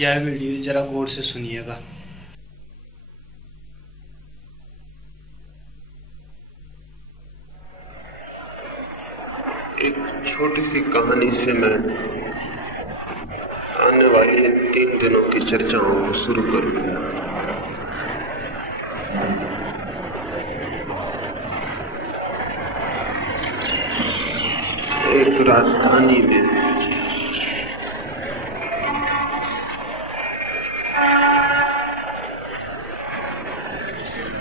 यह वीडियो जरा गौर से सुनिएगा। एक छोटी सी कहानी से मैं आने वाले 3 दिनों की चर्चाओं को शुरू करूंगा। एक राजधानी में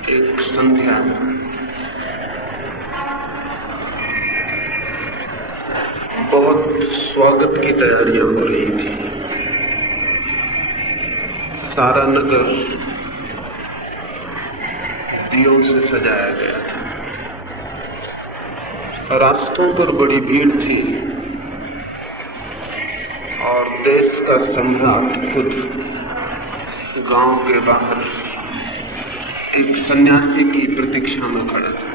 एक संध्या बहुत स्वागत की तैयारियां हो रही थी। सारा नगर दियों से सजाया गया था। रास्तों पर बड़ी भीड़ थी और देश का सम्राट खुद गांव के बाहर एक सन्यासी की प्रतीक्षा में खड़ा था।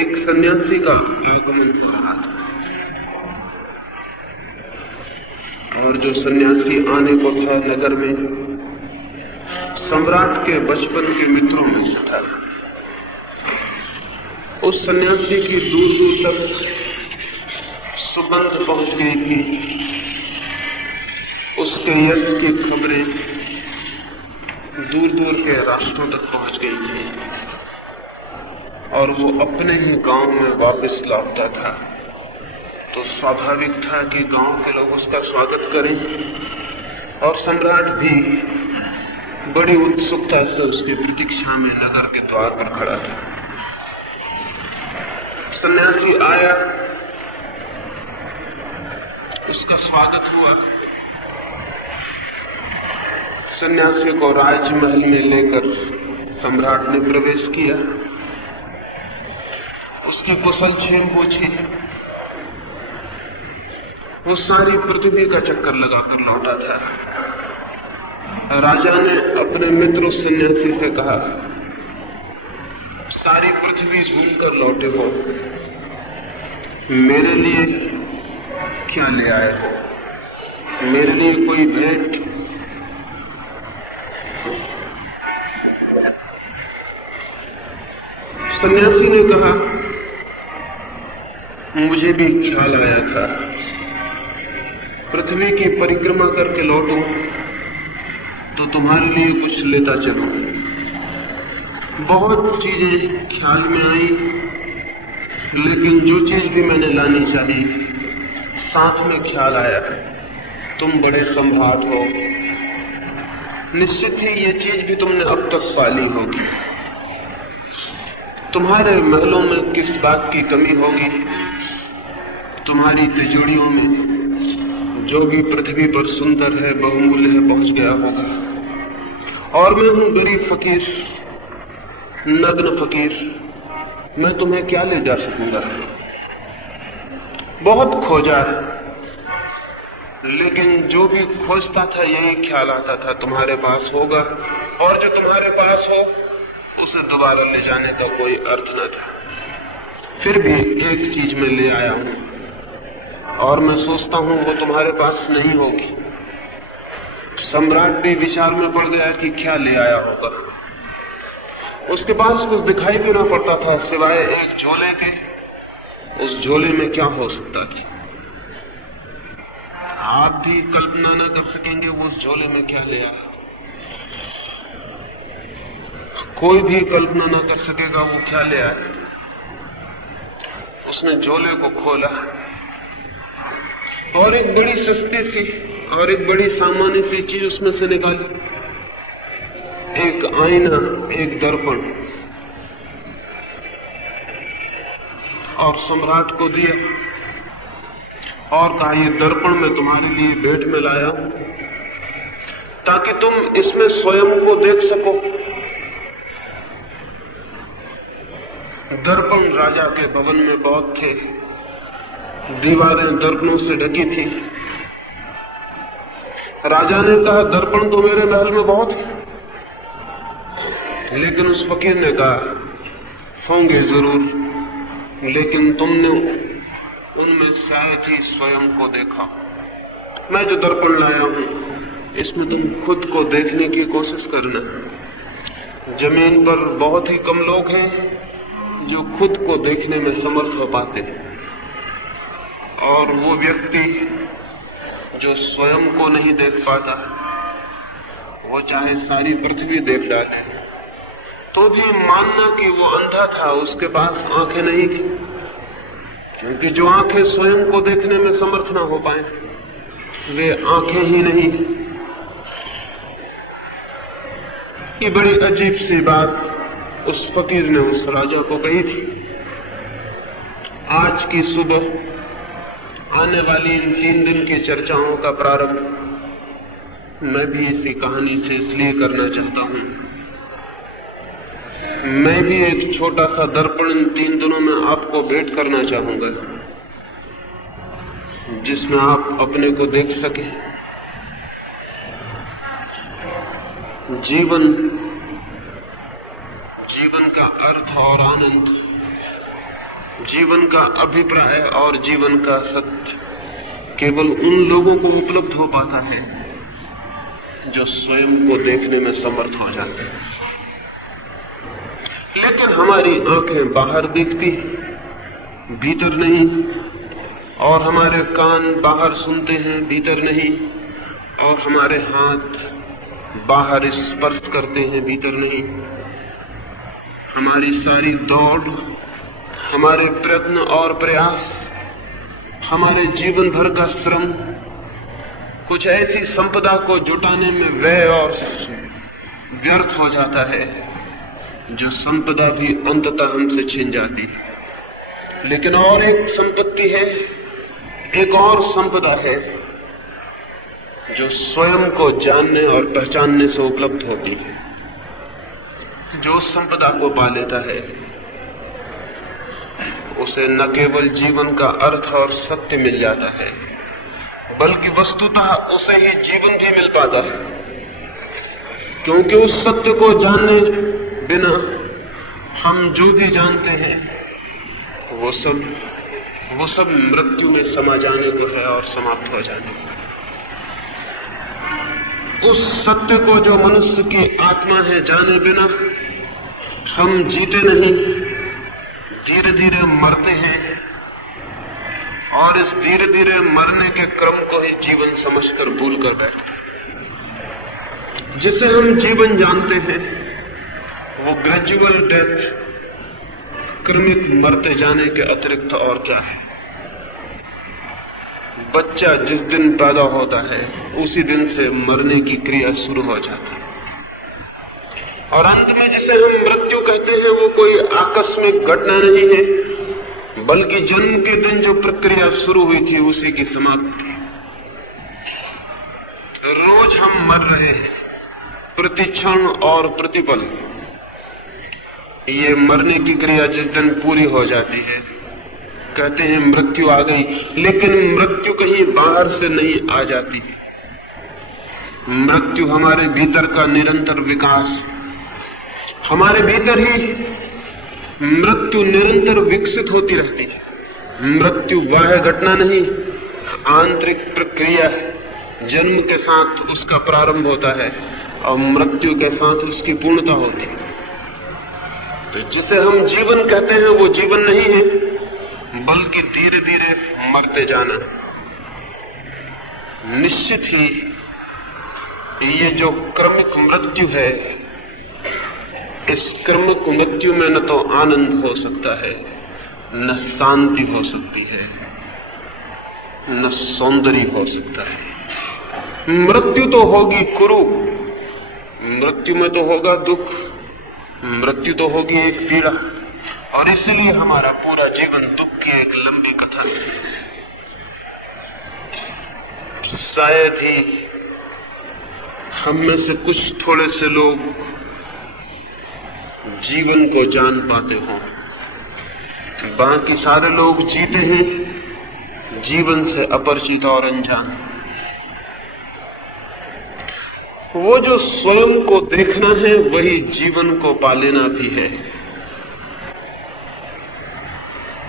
एक सन्यासी का आगमन हो रहा था और जो सन्यासी आने को था नगर में सम्राट के बचपन के मित्रों में से था। उस सन्यासी की दूर दूर तक सुगंध पहुंच गई थी। उसके यश की खबरें दूर दूर के राष्ट्रों तक पहुंच गई थी और वो अपने ही गांव में वापस लौटता था तो स्वाभाविक था कि गांव के लोग उसका स्वागत करें और सम्राट भी बड़ी उत्सुकता से उसकी प्रतीक्षा में नगर के द्वार पर खड़ा था। सन्यासी आया, उसका स्वागत हुआ। सन्यासी को राजमहल में लेकर सम्राट ने प्रवेश किया। उसकी कुशल क्षेम पूछी। वो सारी पृथ्वी का चक्कर लगाकर लौटा था। राजा ने अपने मित्र सन्यासी से कहा, सारी पृथ्वी घूमकर लौटे हो, मेरे लिए क्या ले आए हो? मेरे लिए कोई भेंट? सन्यासी ने कहा, मुझे भी ख्याल आया था पृथ्वी की परिक्रमा करके लौटूं तो तुम्हारे लिए कुछ लेता चलूं। बहुत चीजें ख्याल में आई, लेकिन जो चीज भी मैंने लानी चाहिए साथ में ख्याल आया, तुम बड़े सम्राट हो, निश्चित ही ये चीज भी तुमने अब तक पाली होगी। तुम्हारे महलों में किस बात की कमी होगी? तुम्हारी तिजोरियों में जो भी पृथ्वी पर सुंदर है, बहुमूल्य है, पहुंच गया होगा। और मैं हूं गरीब फकीर, नग्न फकीर, मैं तुम्हें क्या ले जा सकूंगा? बहुत खोजा, लेकिन जो भी खोजता था यही ख्याल आता था तुम्हारे पास होगा, और जो तुम्हारे पास हो उसे दोबारा ले जाने का कोई अर्थ न था। फिर भी एक चीज मैं ले आया हूं और मैं सोचता हूं वो तुम्हारे पास नहीं होगी। सम्राट भी विचार में पड़ गया कि क्या ले आया होगा। उसके पास कुछ दिखाई भी ना पड़ता था सिवाय एक झोले के। उस झोले में क्या हो सकता था? आप भी कल्पना न कर सकेंगे वो उस झोले में क्या ले आया। कोई भी कल्पना न कर सकेगा वो क्या ले आया। उसने झोले को खोला और एक बड़ी सस्ती सी और एक बड़ी सामान्य सी चीज उसमें से निकाली। एक आईना, एक दर्पण, और सम्राट को दिया और कहा, ये दर्पण मैं तुम्हारे लिए भेंट में लाया हूं ताकि तुम इसमें स्वयं को देख सको। दर्पण राजा के भवन में बहुत थे, दीवारें दर्पणों से ढकी थी। राजा ने कहा, दर्पण तो मेरे महल में बहुत है, लेकिन उस फकीर ने कहा, होंगे जरूर, लेकिन तुमने उनमें शायद ही स्वयं को देखा। मैं जो दर्पण लाया हूं इसमें तुम खुद को देखने की कोशिश करना। जमीन पर बहुत ही कम लोग हैं जो खुद को देखने में समर्थ हो पाते हैं, और वो व्यक्ति जो स्वयं को नहीं देख पाता, वो चाहे सारी पृथ्वी देख डाले तो भी मानना कि वो अंधा था, उसके पास आंखें नहीं थी, क्योंकि जो आंखें स्वयं को देखने में समर्थ न हो पाए वे आंखें ही नहीं। ये बड़ी अजीब सी बात उस फकीर ने उस राजा को कही थी। आज की सुबह आने वाली इन 3 दिन की चर्चाओं का प्रारंभ मैं भी इसी कहानी से इसलिए करना चाहता हूं। मैं भी एक छोटा सा दर्पण इन 3 दिनों में आपको भेंट करना चाहूंगा, जिसमें आप अपने को देख सकें। जीवन का अर्थ और आनंद, जीवन का अभिप्राय और जीवन का सत्य केवल उन लोगों को उपलब्ध हो पाता है जो स्वयं को देखने में समर्थ हो जाते हैं। लेकिन हमारी आंखें बाहर दिखती, भीतर नहीं, और हमारे कान बाहर सुनते हैं, भीतर नहीं, और हमारे हाथ बाहर स्पर्श करते हैं, भीतर नहीं। हमारी सारी दौड़, हमारे प्रयत्न और प्रयास, हमारे जीवन भर का श्रम कुछ ऐसी संपदा को जुटाने में व्यय और व्यर्थ हो जाता है जो संपदा भी अंततः हमसे छिन जाती है। लेकिन और एक संपत्ति है, एक और संपदा है जो स्वयं को जानने और पहचानने से उपलब्ध होती है। जो उस संपदा को पा लेता है उसे न केवल जीवन का अर्थ और सत्य मिल जाता है, बल्कि वस्तुतः उसे ही जीवन भी मिल पाता है, क्योंकि उस सत्य को जानने बिना हम जो भी जानते हैं वो सब मृत्यु में समा जाने को है और समाप्त हो जाने को है। उस सत्य को जो मनुष्य की आत्मा है जाने बिना हम जीते नहीं, धीरे धीरे मरते हैं, और इस धीरे धीरे मरने के क्रम को ही जीवन समझकर भूल कर बैठते हैं। जिसे हम जीवन जानते हैं वो ग्रेजुअल डेथ, क्रमिक मरते जाने के अतिरिक्त और क्या है। बच्चा जिस दिन पैदा होता है उसी दिन से मरने की क्रिया शुरू हो जाती है, और अंत में जिसे हम मृत्यु कहते हैं वो कोई आकस्मिक घटना नहीं है, बल्कि जन्म के दिन जो प्रक्रिया शुरू हुई थी उसी की समाप्ति। रोज हम मर रहे हैं, प्रतिक्षण और प्रतिपल। ये मरने की क्रिया जिस दिन पूरी हो जाती है कहते हैं मृत्यु आ गई, लेकिन मृत्यु कहीं बाहर से नहीं आ जाती। मृत्यु हमारे भीतर का निरंतर विकास, हमारे भीतर ही मृत्यु निरंतर विकसित होती रहती है। मृत्यु बाह्य घटना नहीं, आंतरिक प्रक्रिया है। जन्म के साथ उसका प्रारंभ होता है और मृत्यु के साथ उसकी पूर्णता होती है। तो जिसे हम जीवन कहते हैं वो जीवन नहीं है, बल्कि धीरे धीरे मरते जाना। निश्चित ही ये जो क्रमिक मृत्यु है, इस क्रमिक मृत्यु में न तो आनंद हो सकता है, न शांति हो सकती है, न सौंदर्य हो सकता है। मृत्यु तो होगी कुरु, मृत्यु में तो होगा दुख, मृत्यु तो होगी एक पीड़ा, और इसलिए हमारा पूरा जीवन दुख की एक लंबी कथा है। शायद ही हम में से कुछ थोड़े से लोग जीवन को जान पाते हों, बाकी सारे लोग जीते हैं जीवन से अपरिचित और अनजान। वो जो स्वयं को देखना है वही जीवन को पा लेना भी है।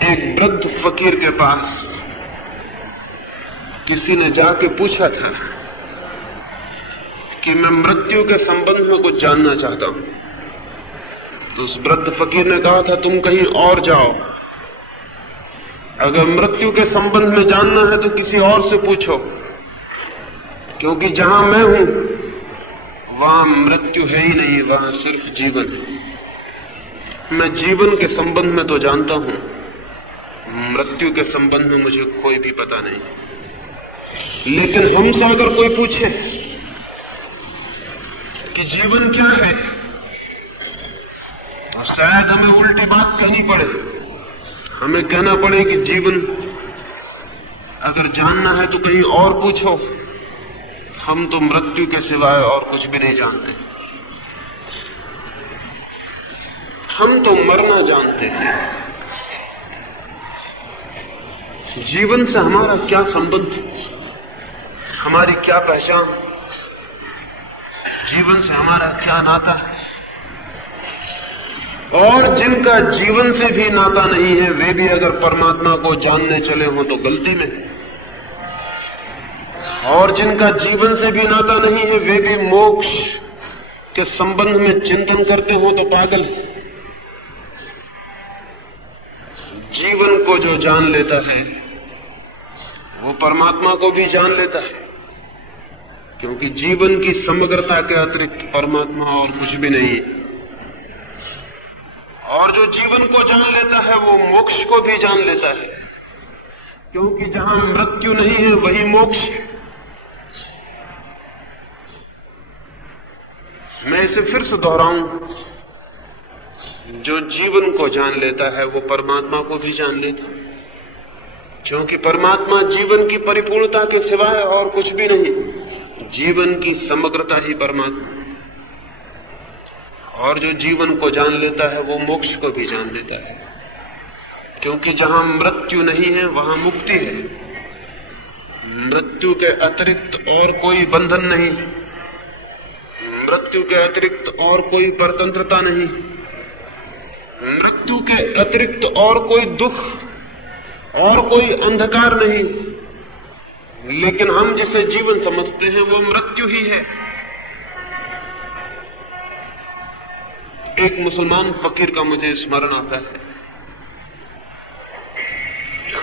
एक वृद्ध फकीर के पास किसी ने जाके पूछा था कि मैं मृत्यु के संबंध में कुछ जानना चाहता हूं, तो उस वृद्ध फकीर ने कहा था तुम कहीं और जाओ, अगर मृत्यु के संबंध में जानना है तो किसी और से पूछो, क्योंकि जहां मैं हूं वहां मृत्यु है ही नहीं, वहां सिर्फ जीवन है। मैं जीवन के संबंध में तो जानता हूं, मृत्यु के संबंध में मुझे कोई भी पता नहीं। लेकिन हमसे अगर कोई पूछे कि जीवन क्या है, तो शायद हमें उल्टी बात कहनी पड़े। हमें कहना पड़े कि जीवन अगर जानना है तो कहीं और पूछो, हम तो मृत्यु के सिवाय और कुछ भी नहीं जानते। हम तो मरना जानते हैं। जीवन से हमारा क्या संबंध, हमारी क्या पहचान, जीवन से हमारा क्या नाता है। और जिनका जीवन से भी नाता नहीं है वे भी अगर परमात्मा को जानने चले हों तो गलती में, और जिनका जीवन से भी नाता नहीं है वे भी मोक्ष के संबंध में चिंतन करते हो तो पागल। जीवन को जो जान लेता है वो परमात्मा को भी जान लेता है, क्योंकि जीवन की समग्रता के अतिरिक्त परमात्मा और कुछ भी नहीं है। और जो जीवन को जान लेता है वो मोक्ष को भी जान लेता है, क्योंकि जहां मृत्यु नहीं है वही मोक्ष है। मैं इसे फिर से दोहराऊं, जो जीवन को जान लेता है वो परमात्मा को भी जान लेता है, क्योंकि परमात्मा जीवन की परिपूर्णता के सिवाय और कुछ भी नहीं। जीवन की समग्रता ही परमात्मा, और जो जीवन को जान लेता है वो मोक्ष को भी जान लेता है, क्योंकि जहां मृत्यु नहीं है वहां मुक्ति है। मृत्यु के अतिरिक्त और कोई बंधन नहीं, मृत्यु के अतिरिक्त और कोई परतंत्रता नहीं, मृत्यु के अतिरिक्त और कोई दुख और कोई अंधकार नहीं। लेकिन हम जिसे जीवन समझते हैं वो मृत्यु ही है। एक मुसलमान फकीर का मुझे स्मरण आता है।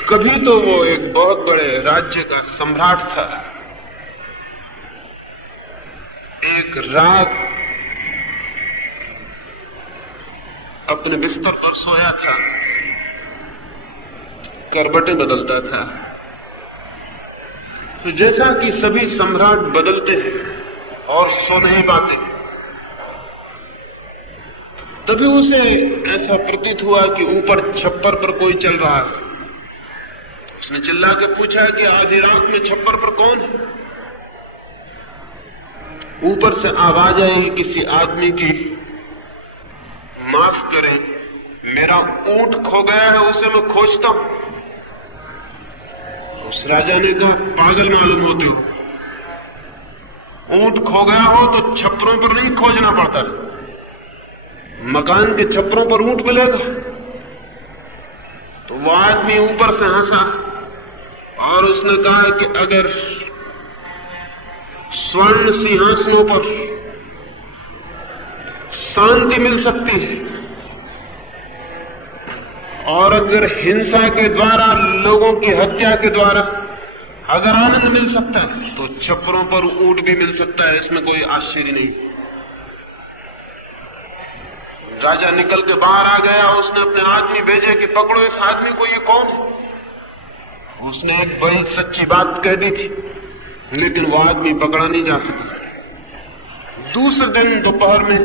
कभी तो वो एक बहुत बड़े राज्य का सम्राट था। एक रात अपने बिस्तर पर सोया था, करवटें बदलता था, तो जैसा कि सभी सम्राट बदलते हैं और सो नहीं पाते, तभी उसे ऐसा प्रतीत हुआ कि ऊपर छप्पर पर कोई चल रहा है। उसने चिल्ला के पूछा कि आधी रात में छप्पर पर कौन है? ऊपर से आवाज आई किसी आदमी की, माफ करें मेरा ऊंट खो गया है, उसे मैं खोजता हूं। उस राजा ने कहा पागल मालूम होते हो, ऊंट खो गया हो तो छप्परों पर नहीं खोजना पड़ता, मकान के छप्परों पर ऊंट मिलेगा। तो वो आदमी ऊपर से हंसा और उसने कहा कि अगर स्वर्ण सिंहासनों पर शांति मिल सकती है और अगर हिंसा के द्वारा, लोगों की हत्या के द्वारा अगर आनंद मिल सकता है तो छप्परों पर ऊंट भी मिल सकता है, इसमें कोई आश्चर्य नहीं। राजा निकल के बाहर आ गया, उसने अपने आदमी भेजे कि पकड़ो इस आदमी को, ये कौन है। उसने एक बड़ी सच्ची बात कह दी थी, लेकिन वो आदमी पकड़ा नहीं जा सका। दूसरे दिन दोपहर में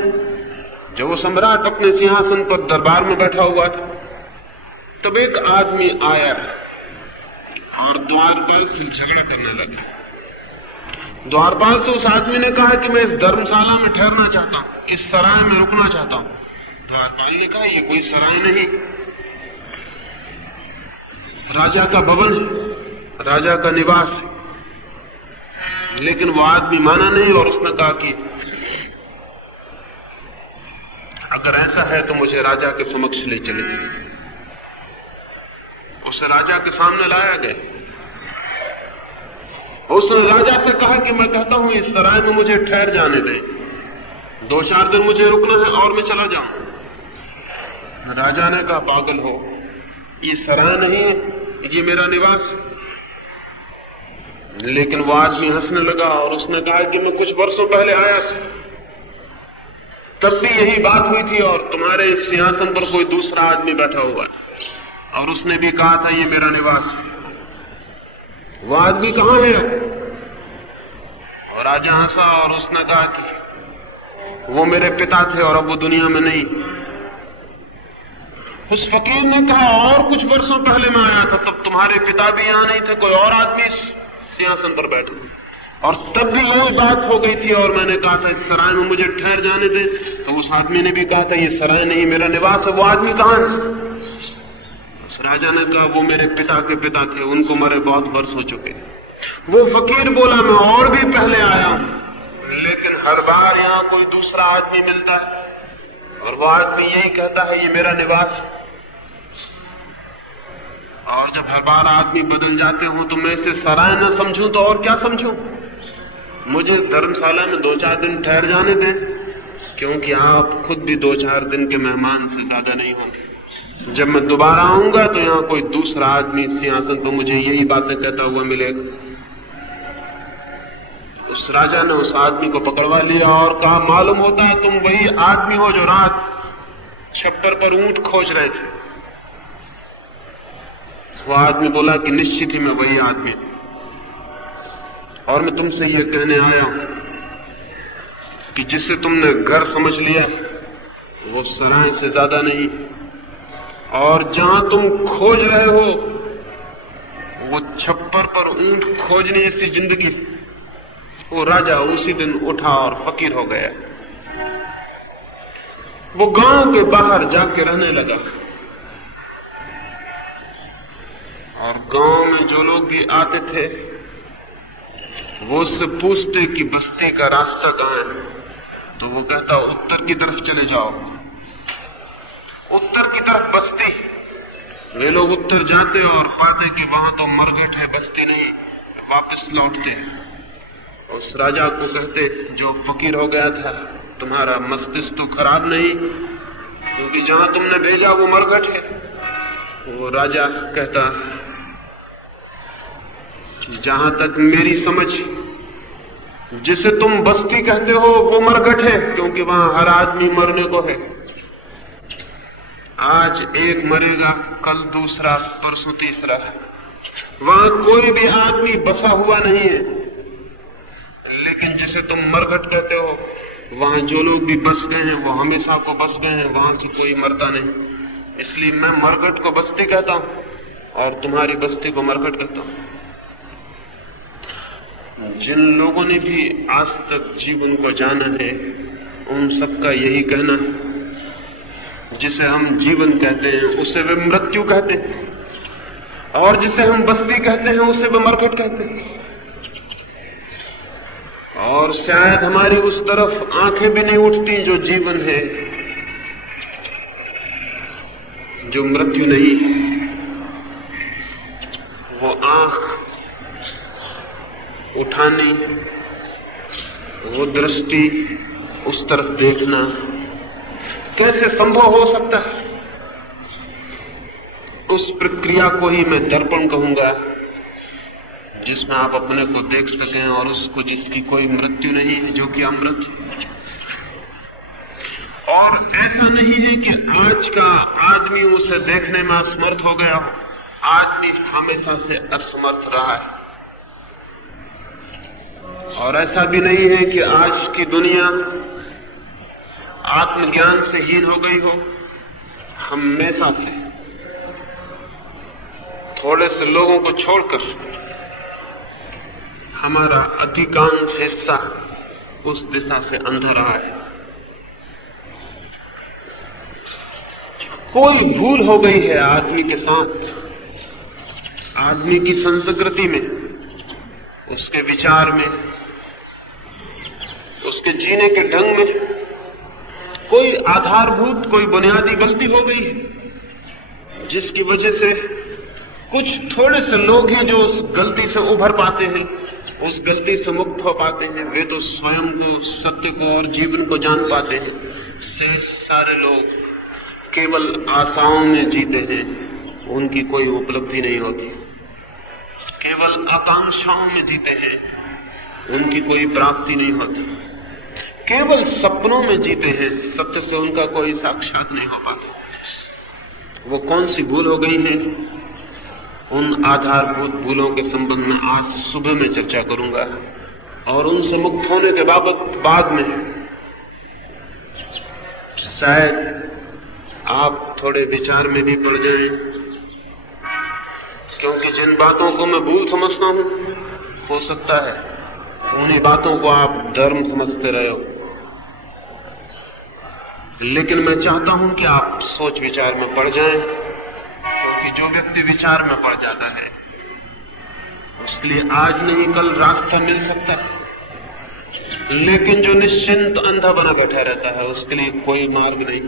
जब वो सम्राट अपने सिंहासन पर दरबार में बैठा हुआ था, तब एक आदमी आया और द्वारपाल से झगड़ा करने लगा। द्वारपाल से उस आदमी ने कहा कि मैं इस धर्मशाला में ठहरना चाहता हूं, इस सराय में रुकना चाहता हूं। द्वारपाल ने कहा ये कोई सराय नहीं, राजा का भवन है, राजा का निवास है। लेकिन वो आदमी माना नहीं और उसने कहा कि अगर ऐसा है तो मुझे राजा के समक्ष ले चले। उसे राजा के सामने लाया गया उसने राजा से कहा कि मैं कहता हूं इस सराय में मुझे ठहर जाने दें, 2-4 दिन मुझे रुकना है और मैं चला जाऊं। राजा ने कहा पागल हो, ये सराय नहीं है, ये मेरा निवास है। लेकिन वो आदमी हंसने लगा और उसने कहा कि मैं कुछ वर्षों पहले आया था, तब भी यही बात हुई थी और तुम्हारे सिंहासन पर कोई दूसरा आदमी बैठा हुआ है और उसने भी कहा था ये मेरा निवास है। वो आदमी कहां है? और राजा हंसा और उसने कहा कि वो मेरे पिता थे और अब वो दुनिया में नहीं। उस फकीर ने कहा और कुछ वर्षों पहले मैं आया था, तब तुम्हारे पिता भी यहां नहीं थे, कोई और आदमी सिंहासन पर बैठा और तब भी यही बात हो गई थी और मैंने कहा था इस सराय में मुझे ठहर जाने दे, तो उस आदमी ने भी कहा था ये सराय नहीं मेरा निवास है। वो आदमी कहां है? उस राजा ने कहा वो मेरे पिता के पिता थे, उनको मरे बहुत वर्ष हो चुके। वो फकीर बोला मैं और भी पहले आया हूं, लेकिन हर बार यहां कोई दूसरा आदमी मिलता है और वो आदमी यही कहता है ये मेरा निवास है। और जब हर बार आदमी बदल जाते हो तो मैं इसे सराय न समझूं तो और क्या समझूं? मुझे इस धर्मशाला में 2-4 दिन ठहर जाने दें, क्योंकि आप खुद भी 2-4 दिन के मेहमान से ज्यादा नहीं होंगे। जब मैं दोबारा आऊंगा तो यहाँ कोई दूसरा आदमी सिंहासन पर मुझे यही बातें कहता हुआ मिलेगा। उस राजा ने उस आदमी को पकड़वा लिया और कहा मालूम होता है तुम वही आदमी हो जो रात छप्पर पर ऊंट खोज रहे थे। वो आदमी बोला कि निश्चित ही मैं वही आदमी हूं और मैं तुमसे ये कहने आया हूं कि जिसे तुमने घर समझ लिया वो सराय से ज्यादा नहीं, और जहां तुम खोज रहे हो वो छप्पर पर ऊंट खोजने जैसी जिंदगी। वो राजा उसी दिन उठा और फकीर हो गया। वो गांव के बाहर जाके रहने लगा और गांव में जो लोग भी आते थे वो उससे पूछते कि बस्ती का रास्ता कहां है, तो वो कहता उत्तर की तरफ चले जाओ। उत्तर की तरफ बस्ती। वे लोग उत्तर जाते और पाते कि वहां तो मरघट है, बस्ती नहीं। वापस लौटते उस राजा को कहते जो फकीर हो गया था तुम्हारा मस्तिष्क तो खराब नहीं, क्योंकि जहां तुमने भेजा वो मरघट है। वो राजा कहता जहां तक मेरी समझ, जिसे तुम बस्ती कहते हो वो मरघट है, क्योंकि वहां हर आदमी मरने को है। आज एक मरेगा, कल दूसरा, परसों तीसरा। वहां कोई भी आदमी बसा हुआ नहीं है। लेकिन जिसे तुम मरघट कहते हो वहां जो लोग भी बस गए हैं वो हमेशा को बस गए हैं, वहां से कोई मरता नहीं। इसलिए मैं मरघट को बस्ती कहता हूं और तुम्हारी बस्ती को मरघट कहता हूं। जिन लोगों ने भी आज तक जीवन को जाना है उन सबका यही कहना है, जिसे हम जीवन कहते हैं उसे वे मृत्यु कहते हैं, और जिसे हम बस्ती कहते हैं उसे वे मरघट कहते हैं। और शायद हमारी उस तरफ आंखें भी नहीं उठती जो जीवन है, जो मृत्यु नहीं है। वो आंख उठानी, वो दृष्टि, उस तरफ देखना कैसे संभव हो सकता है? उस प्रक्रिया को ही मैं दर्पण कहूंगा, जिसमें आप अपने को देख सकें और उसको जिसकी कोई मृत्यु नहीं है, जो कि अमृत है। और ऐसा नहीं है कि आज का आदमी उसे देखने में असमर्थ हो गया हो। आदमी हमेशा से असमर्थ रहा है। और ऐसा भी नहीं है कि आज की दुनिया आत्मज्ञान से हीन हो गई हो। हमेशा से थोड़े से लोगों को छोड़कर हमारा अधिकांश हिस्सा उस दिशा से अंधा रहा है। कोई भूल हो गई है आदमी के साथ, आदमी की संस्कृति में, उसके विचार में, उसके जीने के ढंग में कोई आधारभूत, कोई बुनियादी गलती हो गई है, जिसकी वजह से कुछ थोड़े से लोग हैं जो उस गलती से उभर पाते हैं उस गलती से मुक्त हो पाते हैं, वे तो स्वयं को, सत्य को और जीवन को जान पाते हैं। शेष सारे लोग केवल आशाओं में जीते हैं, उनकी कोई उपलब्धि नहीं होती। केवल आकांक्षाओं में जीते हैं, उनकी कोई प्राप्ति नहीं होती। केवल सपनों में जीते हैं, सत्य से उनका कोई साक्षात नहीं हो पाता। वो कौन सी भूल हो गई है, उन आधारभूत भूलों के संबंध में आज सुबह में चर्चा करूंगा, और उनसे मुक्त होने के बाबत बाद में शायद आप थोड़े विचार में भी पड़ जाएं, क्योंकि जिन बातों को मैं भूल समझता हूं, हो सकता है उन्हीं बातों को आप धर्म समझते रहे हो। लेकिन मैं चाहता हूं कि आप सोच विचार में पड़ जाएं, क्योंकि जो व्यक्ति विचार में पड़ जाता है उसके लिए आज नहीं कल रास्ता मिल सकता है, लेकिन जो निश्चिंत अंधा बना बैठा रहता है उसके लिए कोई मार्ग नहीं।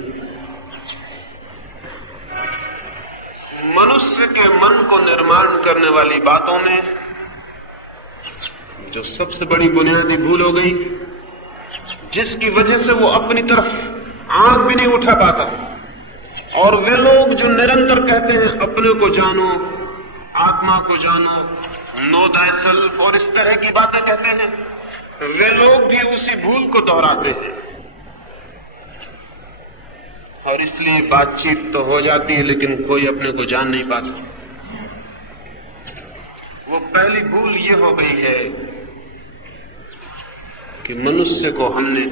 मनुष्य के मन को निर्माण करने वाली बातों में जो सबसे बड़ी बुनियादी भूल हो गई, जिसकी वजह से वो अपनी तरफ आंख भी नहीं उठा पाता, और वे लोग जो निरंतर कहते हैं अपने को जानो, आत्मा को जानो, नो दाई सेल्फ और इस तरह की बातें कहते हैं, वे लोग भी उसी भूल को दोहराते हैं। और इसलिए बातचीत तो हो जाती है लेकिन कोई अपने को जान नहीं पाता। वो पहली भूल ये हो गई है कि मनुष्य को हमने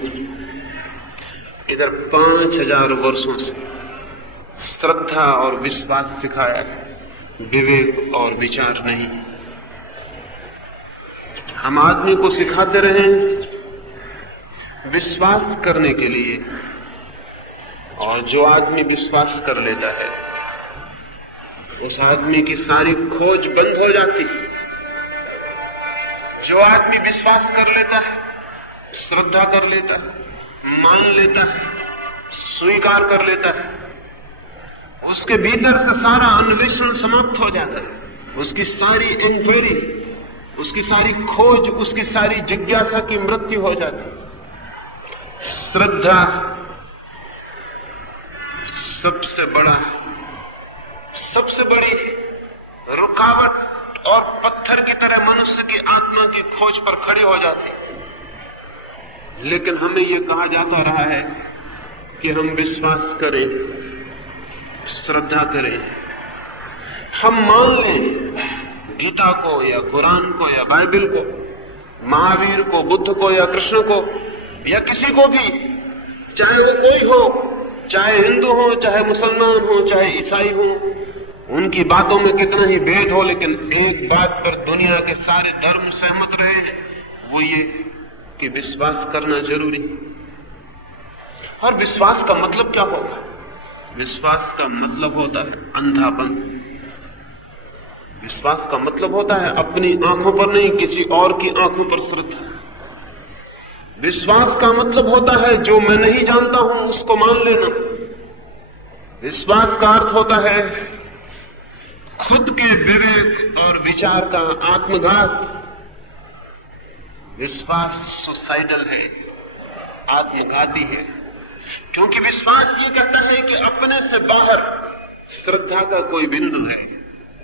इधर 5000 वर्षों से श्रद्धा और विश्वास सिखाया है, विवेक और विचार नहीं। हम आदमी को सिखाते रहे विश्वास करने के लिए, और जो आदमी विश्वास कर लेता है उस आदमी की सारी खोज बंद हो जाती है। जो आदमी विश्वास कर लेता है, श्रद्धा कर लेता है, मान लेता है, स्वीकार कर लेता है, उसके भीतर से सारा अन्वेषण समाप्त हो जाता है। उसकी सारी इंक्वायरी, उसकी सारी खोज, उसकी सारी जिज्ञासा की मृत्यु हो जाती है। श्रद्धा सबसे बड़ी रुकावट और पत्थर की तरह मनुष्य की आत्मा की खोज पर खड़ी हो जाती। लेकिन हमें यह कहा जाता रहा है कि हम विश्वास करें, श्रद्धा करें, हम मान लें गीता को या कुरान को या बाइबल को, महावीर को, बुद्ध को या कृष्ण को या किसी को भी, चाहे वो कोई हो, चाहे हिंदू हो, चाहे मुसलमान हो, चाहे ईसाई हो, उनकी बातों में कितना ही भेद हो, लेकिन एक बात पर दुनिया के सारे धर्म सहमत रहे हैं, वो ये कि विश्वास करना जरूरी। और विश्वास का मतलब क्या होगा? विश्वास का मतलब होता है अंधापन। विश्वास का मतलब होता है अपनी आंखों पर नहीं, किसी और की आंखों पर श्रद्धा। विश्वास का मतलब होता है जो मैं नहीं जानता हूं उसको मान लेना। विश्वास का अर्थ होता है खुद के विवेक और विचार का आत्मघात। विश्वास सुसाइडल है, आत्मघाती है, क्योंकि विश्वास ये कहता है कि अपने से बाहर श्रद्धा का कोई बिंदु है,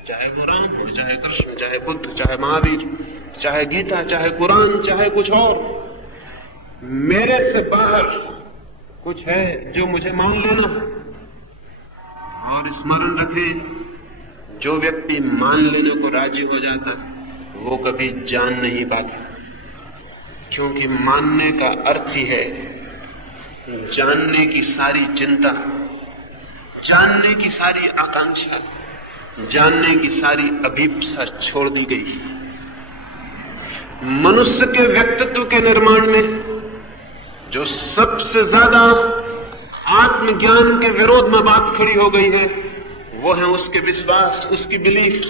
चाहे वो राम हो, चाहे कृष्ण, चाहे बुद्ध, चाहे महावीर, चाहे गीता, चाहे कुरान, चाहे कुछ और, मेरे से बाहर कुछ है जो मुझे मान लेना। और स्मरण रखें, जो व्यक्ति मान लेने को राजी हो जाता वो कभी जान नहीं पाता, क्योंकि मानने का अर्थ ही है जानने की सारी चिंता, जानने की सारी आकांक्षा, जानने की सारी अभीप्सा छोड़ दी गई। मनुष्य के व्यक्तित्व के निर्माण में जो सबसे ज्यादा आत्मज्ञान के विरोध में बात खड़ी हो गई है वो है उसके विश्वास, उसकी बिलीफ,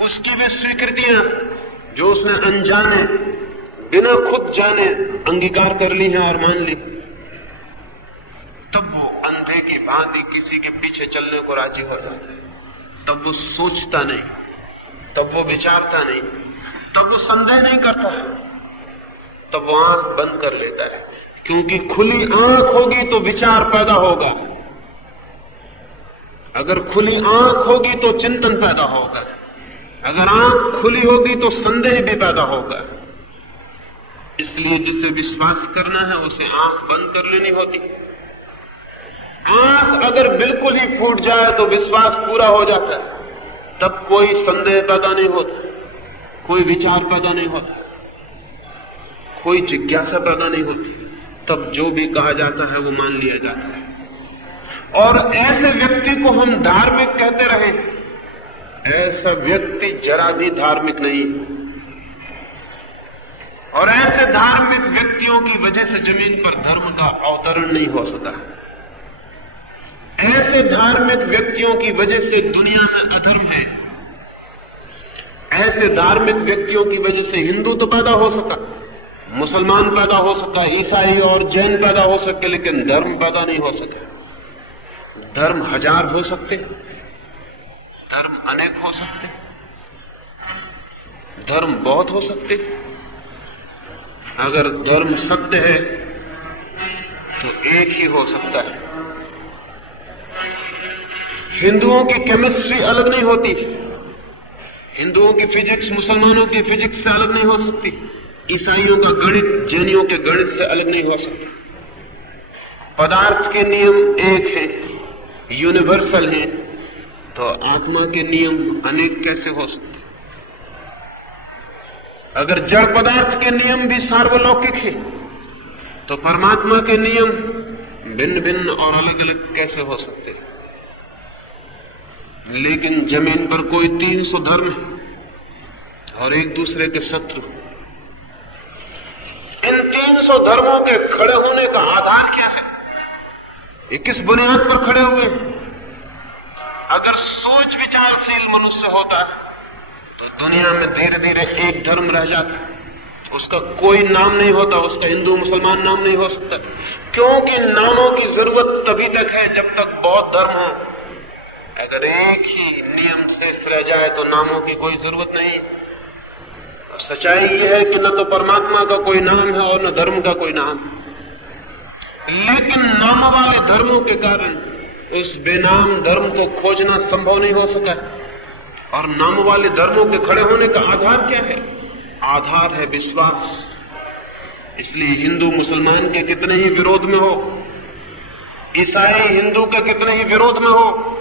उसकी वे स्वीकृतियां जो उसने अनजाने, बिना खुद जाने अंगीकार कर ली हैं और मान ली। तब वो अंधे की भांति किसी के पीछे चलने को राजी हो जाता है। तब वो सोचता नहीं, तब वो विचारता नहीं, तब वो संदेह नहीं करता है, तब वो आंख बंद कर लेता है। क्योंकि खुली आंख होगी तो विचार पैदा होगा, अगर खुली आंख होगी तो चिंतन पैदा होगा, अगर आंख खुली होगी तो संदेह भी पैदा होगा। इसलिए जिसे विश्वास करना है उसे आंख बंद कर लेनी होती। आंख अगर बिल्कुल ही फूट जाए तो विश्वास पूरा हो जाता है, तब कोई संदेह पैदा नहीं होता, कोई विचार पैदा नहीं होता, कोई जिज्ञासा पैदा नहीं होती। तब जो भी कहा जाता है वो मान लिया जाता है। और ऐसे व्यक्ति को हम धार्मिक कहते रहे, ऐसा व्यक्ति जरा भी धार्मिक नहीं। और ऐसे धार्मिक व्यक्तियों की वजह से जमीन पर धर्म का अवतरण नहीं हो सका। ऐसे धार्मिक व्यक्तियों की वजह से दुनिया में अधर्म है। ऐसे धार्मिक व्यक्तियों की वजह से हिंदू तो पैदा हो सका, मुसलमान पैदा हो सका, ईसाई और जैन पैदा हो सके, लेकिन धर्म पैदा नहीं हो सका। धर्म हजार हो सकते, धर्म अनेक हो सकते, धर्म बहुत हो सकते। अगर धर्म सत्य है तो एक ही हो सकता है। हिंदुओं की केमिस्ट्री अलग नहीं होती, हिंदुओं की फिजिक्स मुसलमानों की फिजिक्स से अलग नहीं हो सकती, ईसाइयों का गणित जैनियों के गणित से अलग नहीं हो सकता। पदार्थ के नियम एक हैं, यूनिवर्सल हैं, तो आत्मा के नियम अनेक कैसे हो सकते? अगर जड़ पदार्थ के नियम भी सार्वलौकिक हैं, तो परमात्मा के नियम भिन्न भिन्न और अलग अलग कैसे हो सकते हैं? लेकिन जमीन पर कोई 300 धर्म है और एक दूसरे के शत्रु। इन 300 धर्मों के खड़े होने का आधार क्या है? ये किस बुनियाद पर खड़े हुए? अगर सोच विचारशील मनुष्य होता तो दुनिया में धीरे धीरे एक धर्म रह जाता, उसका कोई नाम नहीं होता, उसका हिंदू मुसलमान नाम नहीं हो सकता। क्योंकि नामों की जरूरत तभी तक है जब तक बहुत धर्म हो। अगर एक ही नियम शेष रह जाए तो नामों की कोई जरूरत नहीं। सच्चाई यह है कि न तो परमात्मा का कोई नाम है और न धर्म का कोई नाम। लेकिन नाम वाले धर्मों के कारण उस बेनाम धर्म को खोजना संभव नहीं हो सका। और नाम वाले धर्मों के खड़े होने का आधार क्या है? आधार है विश्वास। इसलिए हिंदू मुसलमान के कितने ही विरोध में हो, ईसाई हिंदू के कितने ही विरोध में हो,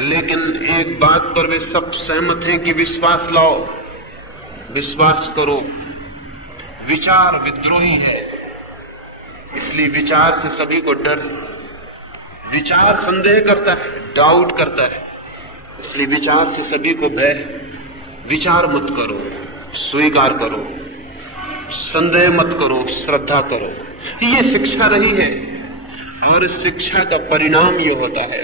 लेकिन एक बात पर वे सब सहमत हैं कि विश्वास लाओ, विश्वास करो। विचार विद्रोही है, इसलिए विचार से सभी को डर है। विचार संदेह करता है, डाउट करता है, इसलिए विचार से सभी को भय है। विचार मत करो, स्वीकार करो, संदेह मत करो, श्रद्धा करो। ये शिक्षा रही है। और इस शिक्षा का परिणाम ये होता है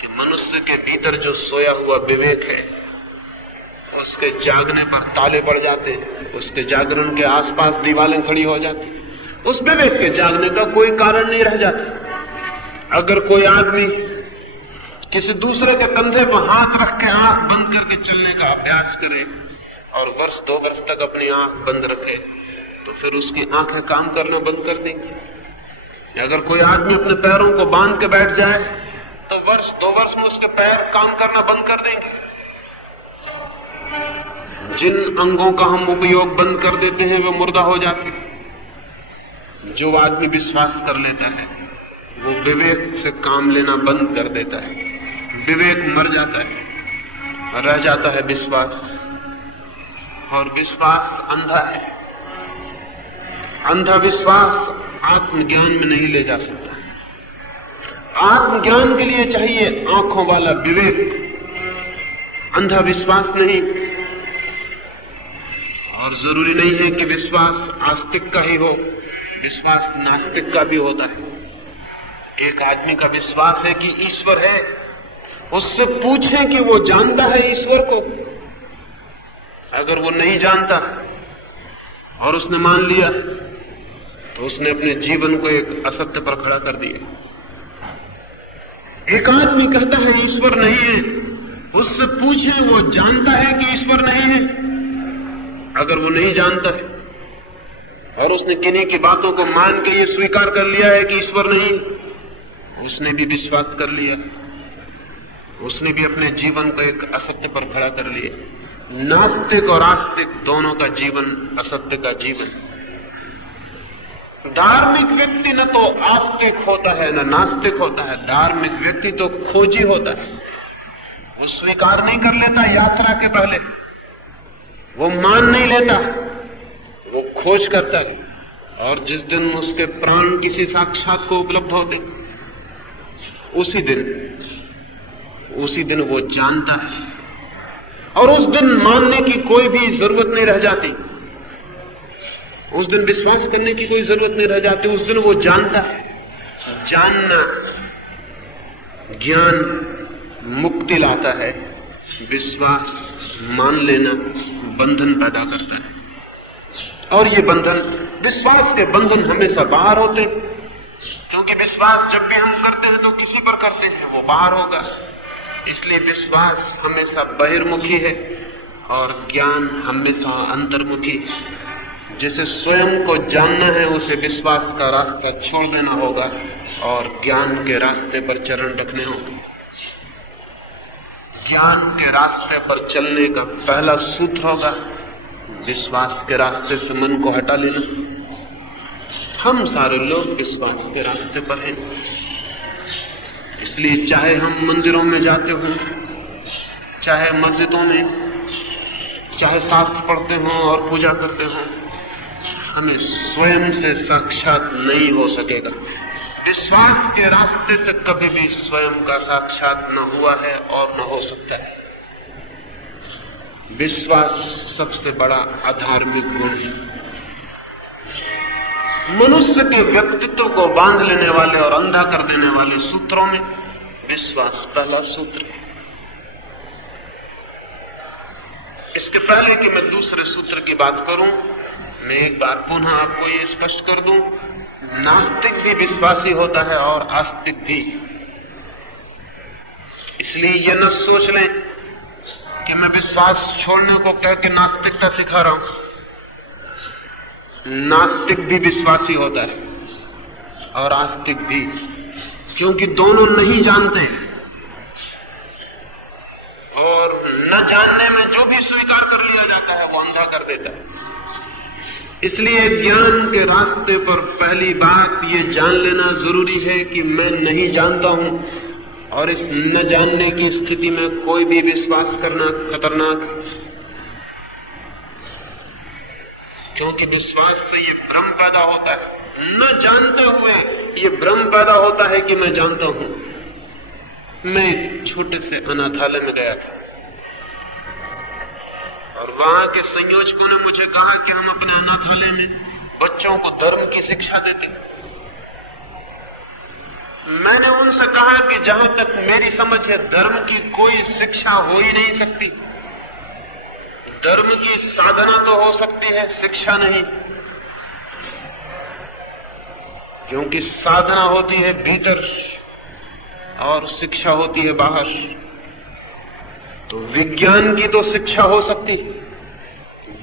कि मनुष्य के भीतर जो सोया हुआ विवेक है, उसके जागने पर ताले पड़ जाते हैं, उसके जागरण के आसपास दीवारें खड़ी हो जाती। उस विवेक के जागने का कोई कारण नहीं रह जाता। अगर कोई आदमी किसी दूसरे के कंधे पर हाथ रख के आंख बंद करके चलने का अभ्यास करे और वर्ष 2 वर्ष तक अपनी आंख बंद रखे, तो फिर उसकी आंखें काम करना बंद कर देंगी। अगर कोई आदमी अपने पैरों को बांध के बैठ जाए तो वर्ष 2 वर्ष में उसके पैर काम करना बंद कर देंगे। जिन अंगों का हम उपयोग बंद कर देते हैं वे मुर्दा हो जाते हैं। जो आदमी विश्वास कर लेता है वो विवेक से काम लेना बंद कर देता है। विवेक मर जाता है, रह जाता है विश्वास। और विश्वास अंधा है। अंधा विश्वास आत्मज्ञान में नहीं ले जा सकता। आत्मज्ञान के लिए चाहिए आंखों वाला विवेक, अंधा विश्वास नहीं। और जरूरी नहीं है कि विश्वास आस्तिक का ही हो, विश्वास नास्तिक का भी होता है। एक आदमी का विश्वास है कि ईश्वर है, उससे पूछें कि वो जानता है ईश्वर को। अगर वो नहीं जानता और उसने मान लिया तो उसने अपने जीवन को एक असत्य पर खड़ा कर दिया। एक आदमी कहता है ईश्वर नहीं है, उससे पूछें वो जानता है कि ईश्वर नहीं है। अगर वो नहीं जानता है और उसने किन्हीं की बातों को मान के ये स्वीकार कर लिया है कि ईश्वर नहीं, उसने भी विश्वास कर लिया, उसने भी अपने जीवन को एक असत्य पर खड़ा कर लिया। नास्तिक और आस्तिक दोनों का जीवन असत्य का जीवन। धार्मिक व्यक्ति न तो आस्तिक होता है न नास्तिक होता है, धार्मिक व्यक्ति तो खोजी होता है। वो स्वीकार नहीं कर लेता यात्रा के पहले, वो मान नहीं लेता, वो खोज करता है, और जिस दिन उसके प्राण किसी साक्षात को उपलब्ध होते उसी दिन वो जानता है, और उस दिन मानने की कोई भी जरूरत नहीं रह जाती, उस दिन विश्वास करने की कोई जरूरत नहीं रह जाती। उस दिन वो जानता है। जानना ज्ञान मुक्ति लाता है, विश्वास मान लेना बंधन पैदा करता है, और ये बंधन, विश्वास के बंधन हमेशा बाहर होते हैं, क्योंकि विश्वास जब भी हम करते हैं तो किसी पर करते हैं, वो बाहर होगा। इसलिए विश्वास हमेशा बहिर्मुखी है और ज्ञान हमेशा अंतर्मुखी है। जिसे स्वयं को जानना है उसे विश्वास का रास्ता छोड़ देना होगा और ज्ञान के रास्ते पर चरण रखने होंगे। ज्ञान के रास्ते पर चलने का पहला सूत्र होगा विश्वास के रास्ते से मन को हटा लेना। हम सारे लोग विश्वास के रास्ते पर हैं, इसलिए चाहे हम मंदिरों में जाते हों, चाहे मस्जिदों में, चाहे शास्त्र पढ़ते हों और पूजा करते हों, हमें स्वयं से साक्षात नहीं हो सकेगा। विश्वास के रास्ते से कभी भी स्वयं का साक्षात न हुआ है और न हो सकता है। विश्वास सबसे बड़ा अधार्मिक गुण है। मनुष्य के व्यक्तित्व को बांध लेने वाले और अंधा कर देने वाले सूत्रों में विश्वास पहला सूत्र है। इसके पहले कि मैं दूसरे सूत्र की बात करूं, मैं एक बार पुनः आपको ये स्पष्ट कर दूं, नास्तिक भी विश्वासी होता है और आस्तिक भी। इसलिए यह न सोच लें कि मैं विश्वास छोड़ने को कह के नास्तिकता सिखा रहा हूं। नास्तिक भी विश्वासी होता है और आस्तिक भी, क्योंकि दोनों नहीं जानते, और न जानने में जो भी स्वीकार कर लिया जाता है वो अंधा कर देता है। इसलिए ज्ञान के रास्ते पर पहली बात ये जान लेना जरूरी है कि मैं नहीं जानता हूं, और इस न जानने की स्थिति में कोई भी विश्वास करना खतरनाक है, क्योंकि विश्वास से ये भ्रम पैदा होता है। न जानते हुए ये भ्रम पैदा होता है कि मैं जानता हूं। मैं एक छोटे से अनाथालय में गया था और वहां के संयोजकों ने मुझे कहा कि हम अपने अनाथालय में बच्चों को धर्म की शिक्षा देते। मैंने उनसे कहा कि जहां तक मेरी समझ है धर्म की कोई शिक्षा हो ही नहीं सकती। धर्म की साधना तो हो सकती है, शिक्षा नहीं, क्योंकि साधना होती है भीतर और शिक्षा होती है बाहर। तो विज्ञान की तो शिक्षा हो सकती,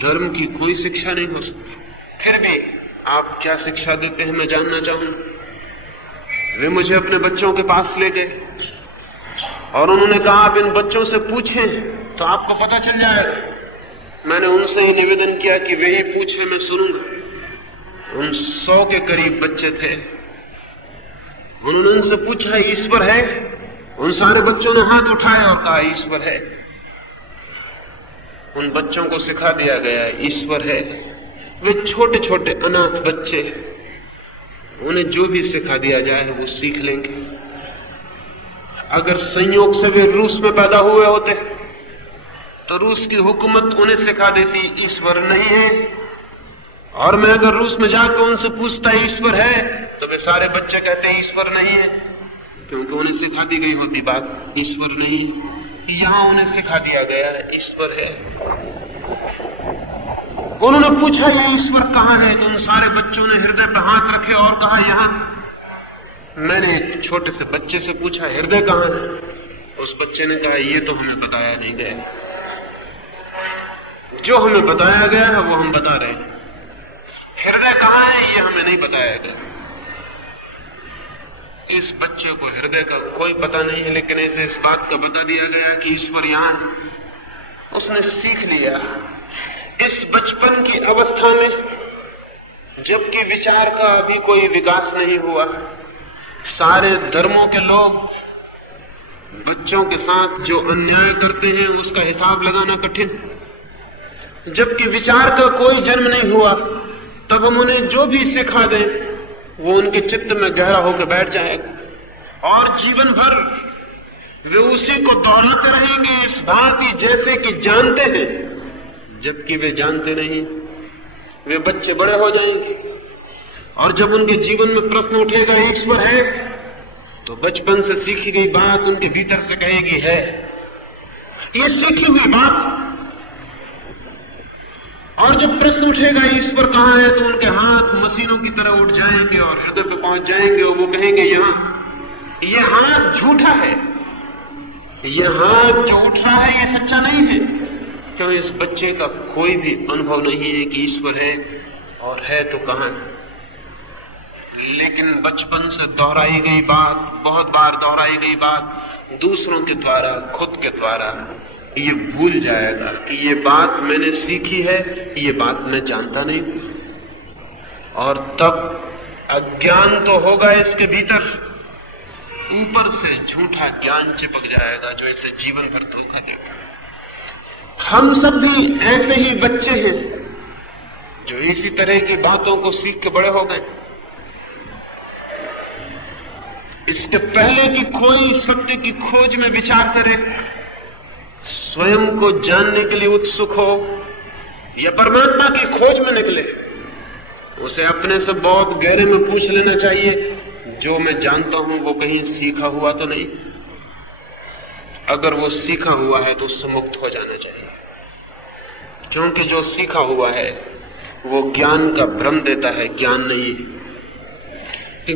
धर्म की कोई शिक्षा नहीं हो सकती। फिर भी आप क्या शिक्षा देते हैं मैं जानना चाहूंगा। वे मुझे अपने बच्चों के पास ले गए और उन्होंने कहा आप इन बच्चों से पूछें तो आपको पता चल जाएगा। मैंने उनसे ही निवेदन किया कि वे ही पूछे, मैं सुनूंगा। उन 100 के करीब बच्चे थे। उन्होंने उनसे पूछा ईश्वर है? उन सारे बच्चों ने हाथ उठाए और कहा ईश्वर है। उन बच्चों को सिखा दिया गया ईश्वर है। वे छोटे छोटे अनाथ बच्चे, उन्हें जो भी सिखा दिया जाए वो सीख लेंगे। अगर संयोग से वे रूस में पैदा हुए होते तो रूस की हुकूमत उन्हें सिखा देती ईश्वर नहीं है, और मैं अगर रूस में जाकर उनसे पूछता ईश्वर है तो वे सारे बच्चे कहते ईश्वर नहीं है, क्योंकि उन्हें सिखा दी गई होती बात ईश्वर नहीं है। यहां उन्हें सिखा दिया गया है ईश्वर है। उन्होंने पूछा ये ईश्वर कहां है, तो उन सारे बच्चों ने हृदय पर हाथ रखे और कहा यहां। मैंने एक छोटे से बच्चे से पूछा हृदय कहां है, उस बच्चे ने कहा ये तो हमें बताया नहीं गया। जो हमें बताया गया है वो हम बता रहे हैं। हृदय कहाँ है ये हमें नहीं बताया गया। इस बच्चे को हृदय का कोई पता नहीं है, लेकिन इसे इस बात का बता दिया गया कि ईश्वर यहां है। उसने सीख लिया इस बचपन की अवस्था में, जबकि विचार का अभी कोई विकास नहीं हुआ। सारे धर्मों के लोग बच्चों के साथ जो अन्याय करते हैं उसका हिसाब लगाना कठिन। जबकि विचार का कोई जन्म नहीं हुआ, तब हम उन्हें जो भी सिखा दें वो उनके चित्त में गहरा होकर बैठ जाएगा और जीवन भर वे उसी को दोहराते रहेंगे इस भांति जैसे कि जानते हैं, जबकि वे जानते नहीं। वे बच्चे बड़े हो जाएंगे और जब उनके जीवन में प्रश्न उठेगा ईश्वर है, तो बचपन से सीखी गई बात उनके भीतर से कहेगी है। ये सीखी हुई बात। और जब प्रश्न उठेगा ईश्वर कहां है, तो उनके हाथ मशीनों की तरह उठ जाएंगे और हृदय पे पहुंच जाएंगे और वो कहेंगे यहां। ये हाथ झूठा है, ये हाथ जो उठ रहा है ये सच्चा नहीं है। क्यों? इस बच्चे का कोई भी अनुभव नहीं है कि ईश्वर है, और है तो कहां है। लेकिन बचपन से दोहराई गई बात, बहुत बार दोहराई गई बात, दूसरों के द्वारा, खुद के द्वारा, ये भूल जाएगा कि ये बात मैंने सीखी है, ये बात मैं जानता नहीं। और तब अज्ञान तो होगा इसके भीतर, ऊपर से झूठा ज्ञान चिपक जाएगा जो इसे जीवन भर धोखा देगा। हम सब भी ऐसे ही बच्चे हैं जो इसी तरह की बातों को सीख के बड़े हो गए। इसके पहले कि कोई सत्य की खोज में विचार करे, स्वयं को जानने के लिए उत्सुक हो या परमात्मा की खोज में निकले, उसे अपने से बहुत गहरे में पूछ लेना चाहिए, जो मैं जानता हूं वो कहीं सीखा हुआ तो नहीं। अगर वो सीखा हुआ है तो उससे मुक्त हो जाना चाहिए, क्योंकि जो सीखा हुआ है वो ज्ञान का भ्रम देता है, ज्ञान नहीं है।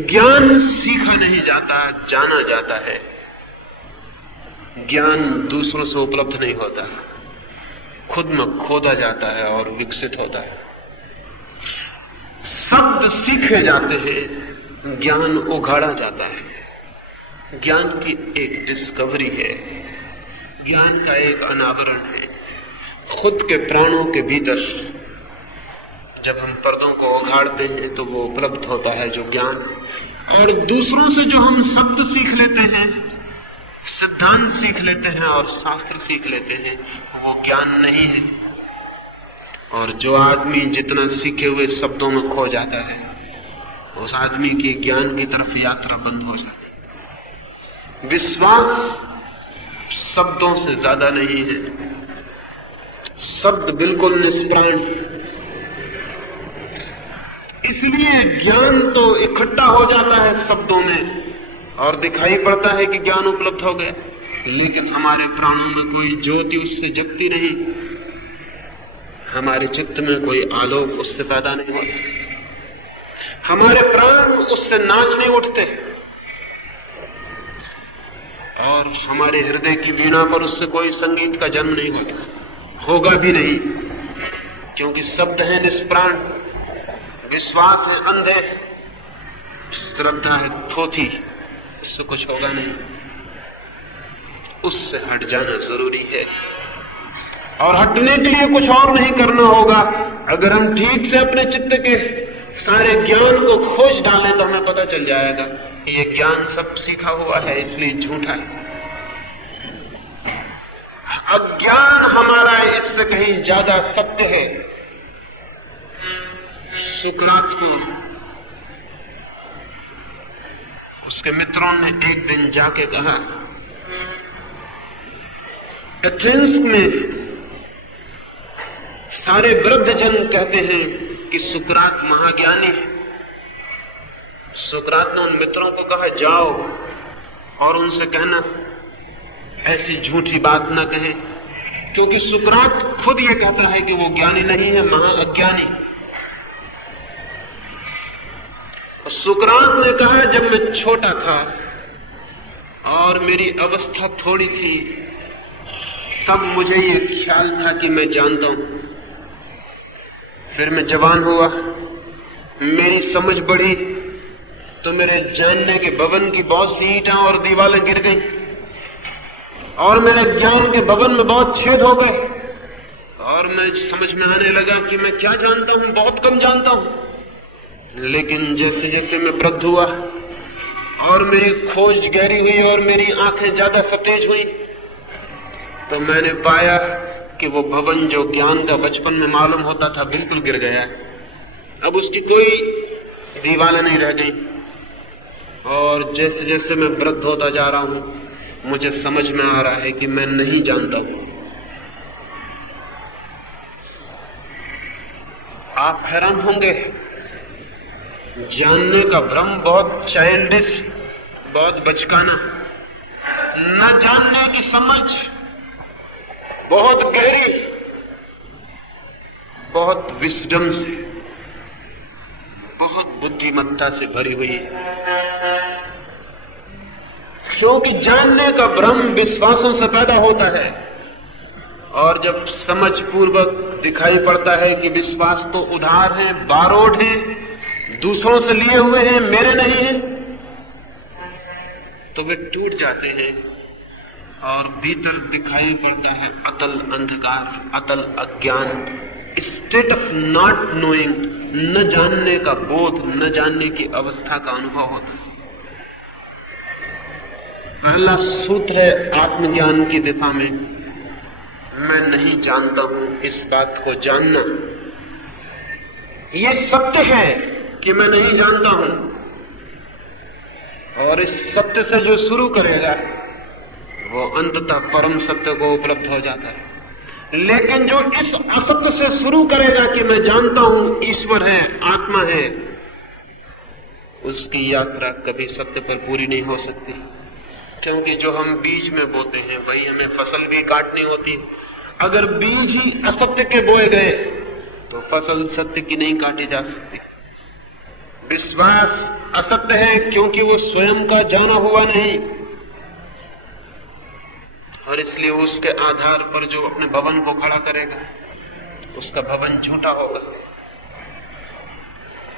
ज्ञान सीखा नहीं जाता, जाना जाता है। ज्ञान दूसरों से उपलब्ध नहीं होता, खुद में खोदा जाता है और विकसित होता है। शब्द सीखे जाते हैं, ज्ञान उघाड़ा जाता है। ज्ञान की एक डिस्कवरी है, ज्ञान का एक अनावरण है। खुद के प्राणों के भीतर जब हम पर्दों को उघाड़ते हैं तो वो उपलब्ध होता है जो ज्ञान। और दूसरों से जो हम शब्द सीख लेते हैं, सिद्धांत सीख लेते हैं और शास्त्र सीख लेते हैं, वो ज्ञान नहीं है। और जो आदमी जितना सीखे हुए शब्दों में खो जाता है, उस आदमी की ज्ञान की तरफ यात्रा बंद हो जाती है। विश्वास शब्दों से ज्यादा नहीं है। शब्द बिल्कुल निष्प्राण, इसलिए ज्ञान तो इकट्ठा हो जाता है शब्दों में और दिखाई पड़ता है कि ज्ञान उपलब्ध हो गया, लेकिन हमारे प्राणों में कोई ज्योति उससे जगती नहीं, हमारे चित्त में कोई आलोक उससे पैदा नहीं होता, हमारे प्राण उससे नाच नहीं उठते और हमारे हृदय की वीणा पर उससे कोई संगीत का जन्म नहीं होता, होगा भी नहीं, क्योंकि शब्द है निष्प्राण, विश्वास है अंधे, श्रद्धा है थोथी, उससे कुछ होगा नहीं। उससे हट जाना जरूरी है और हटने के लिए कुछ और नहीं करना होगा। अगर हम ठीक से अपने चित्त के सारे ज्ञान को खोज डालें तो हमें पता चल जाएगा कि ये ज्ञान सब सीखा हुआ है, इसलिए झूठा है। अज्ञान हमारा इससे कहीं ज्यादा सत्य है। सुकरात को उसके मित्रों ने एक दिन जाके कहा, एथेंस में सारे वृद्ध जन कहते हैं कि सुकरात महाज्ञानी है। सुकरात ने उन मित्रों को कहा, जाओ और उनसे कहना ऐसी झूठी बात ना कहें, क्योंकि सुकरात खुद ये कहता है कि वो ज्ञानी नहीं है, महाअज्ञानी। सुकरात ने कहा, जब मैं छोटा था और मेरी अवस्था थोड़ी थी, तब मुझे ये ख्याल था कि मैं जानता हूं फिर मैं जवान हुआ, मेरी समझ बढ़ी, तो मेरे जानने के भवन की बहुत सी ईंटें और दीवारें गिर गई और मेरे ज्ञान के भवन में बहुत छेद हो गए और मैं समझ में आने लगा कि मैं क्या जानता हूं, बहुत कम जानता हूं। लेकिन जैसे जैसे मैं वृद्ध हुआ और मेरी खोज गहरी हुई और मेरी आंखें ज्यादा सतेज हुई, तो मैंने पाया कि वो भवन जो ज्ञान का बचपन में मालूम होता था बिल्कुल गिर गया है। अब उसकी कोई दीवारें नहीं रह गई। और जैसे जैसे मैं वृद्ध होता जा रहा हूं, मुझे समझ में आ रहा है कि मैं नहीं जानता हूं। आप हैरान होंगे, जानने का भ्रम बहुत चाइल्डिश, बहुत बचकाना। न जानने की समझ बहुत गहरी, बहुत विस्डम से, बहुत बुद्धिमत्ता से भरी हुई है। क्योंकि जानने का भ्रम विश्वासों से पैदा होता है और जब समझ पूर्वक दिखाई पड़ता है कि विश्वास तो उधार है, बारोड है, दूसरों से लिए हुए हैं, मेरे नहीं हैं, तो वे टूट जाते हैं और भीतर दिखाई पड़ता है अतल अंधकार, अतल अज्ञान, स्टेट ऑफ नॉट नोइंग, न जानने का बोध, न जानने की अवस्था का अनुभव होता है। पहला सूत्र है आत्मज्ञान की दिशा में, मैं नहीं जानता हूं, इस बात को जानना। यह सत्य है कि मैं नहीं जानता हूं, और इस सत्य से जो शुरू करेगा वो अंततः परम सत्य को उपलब्ध हो जाता है। लेकिन जो इस असत्य से शुरू करेगा कि मैं जानता हूं ईश्वर है, आत्मा है, उसकी यात्रा कभी सत्य पर पूरी नहीं हो सकती। क्योंकि जो हम बीज में बोते हैं वही हमें फसल भी काटनी होती है। अगर बीज ही असत्य के बोए गए तो फसल सत्य की नहीं काटी जा सकती। विश्वास असत्य है क्योंकि वो स्वयं का जाना हुआ नहीं, और इसलिए उसके आधार पर जो अपने भवन को खड़ा करेगा उसका भवन झूठा होगा।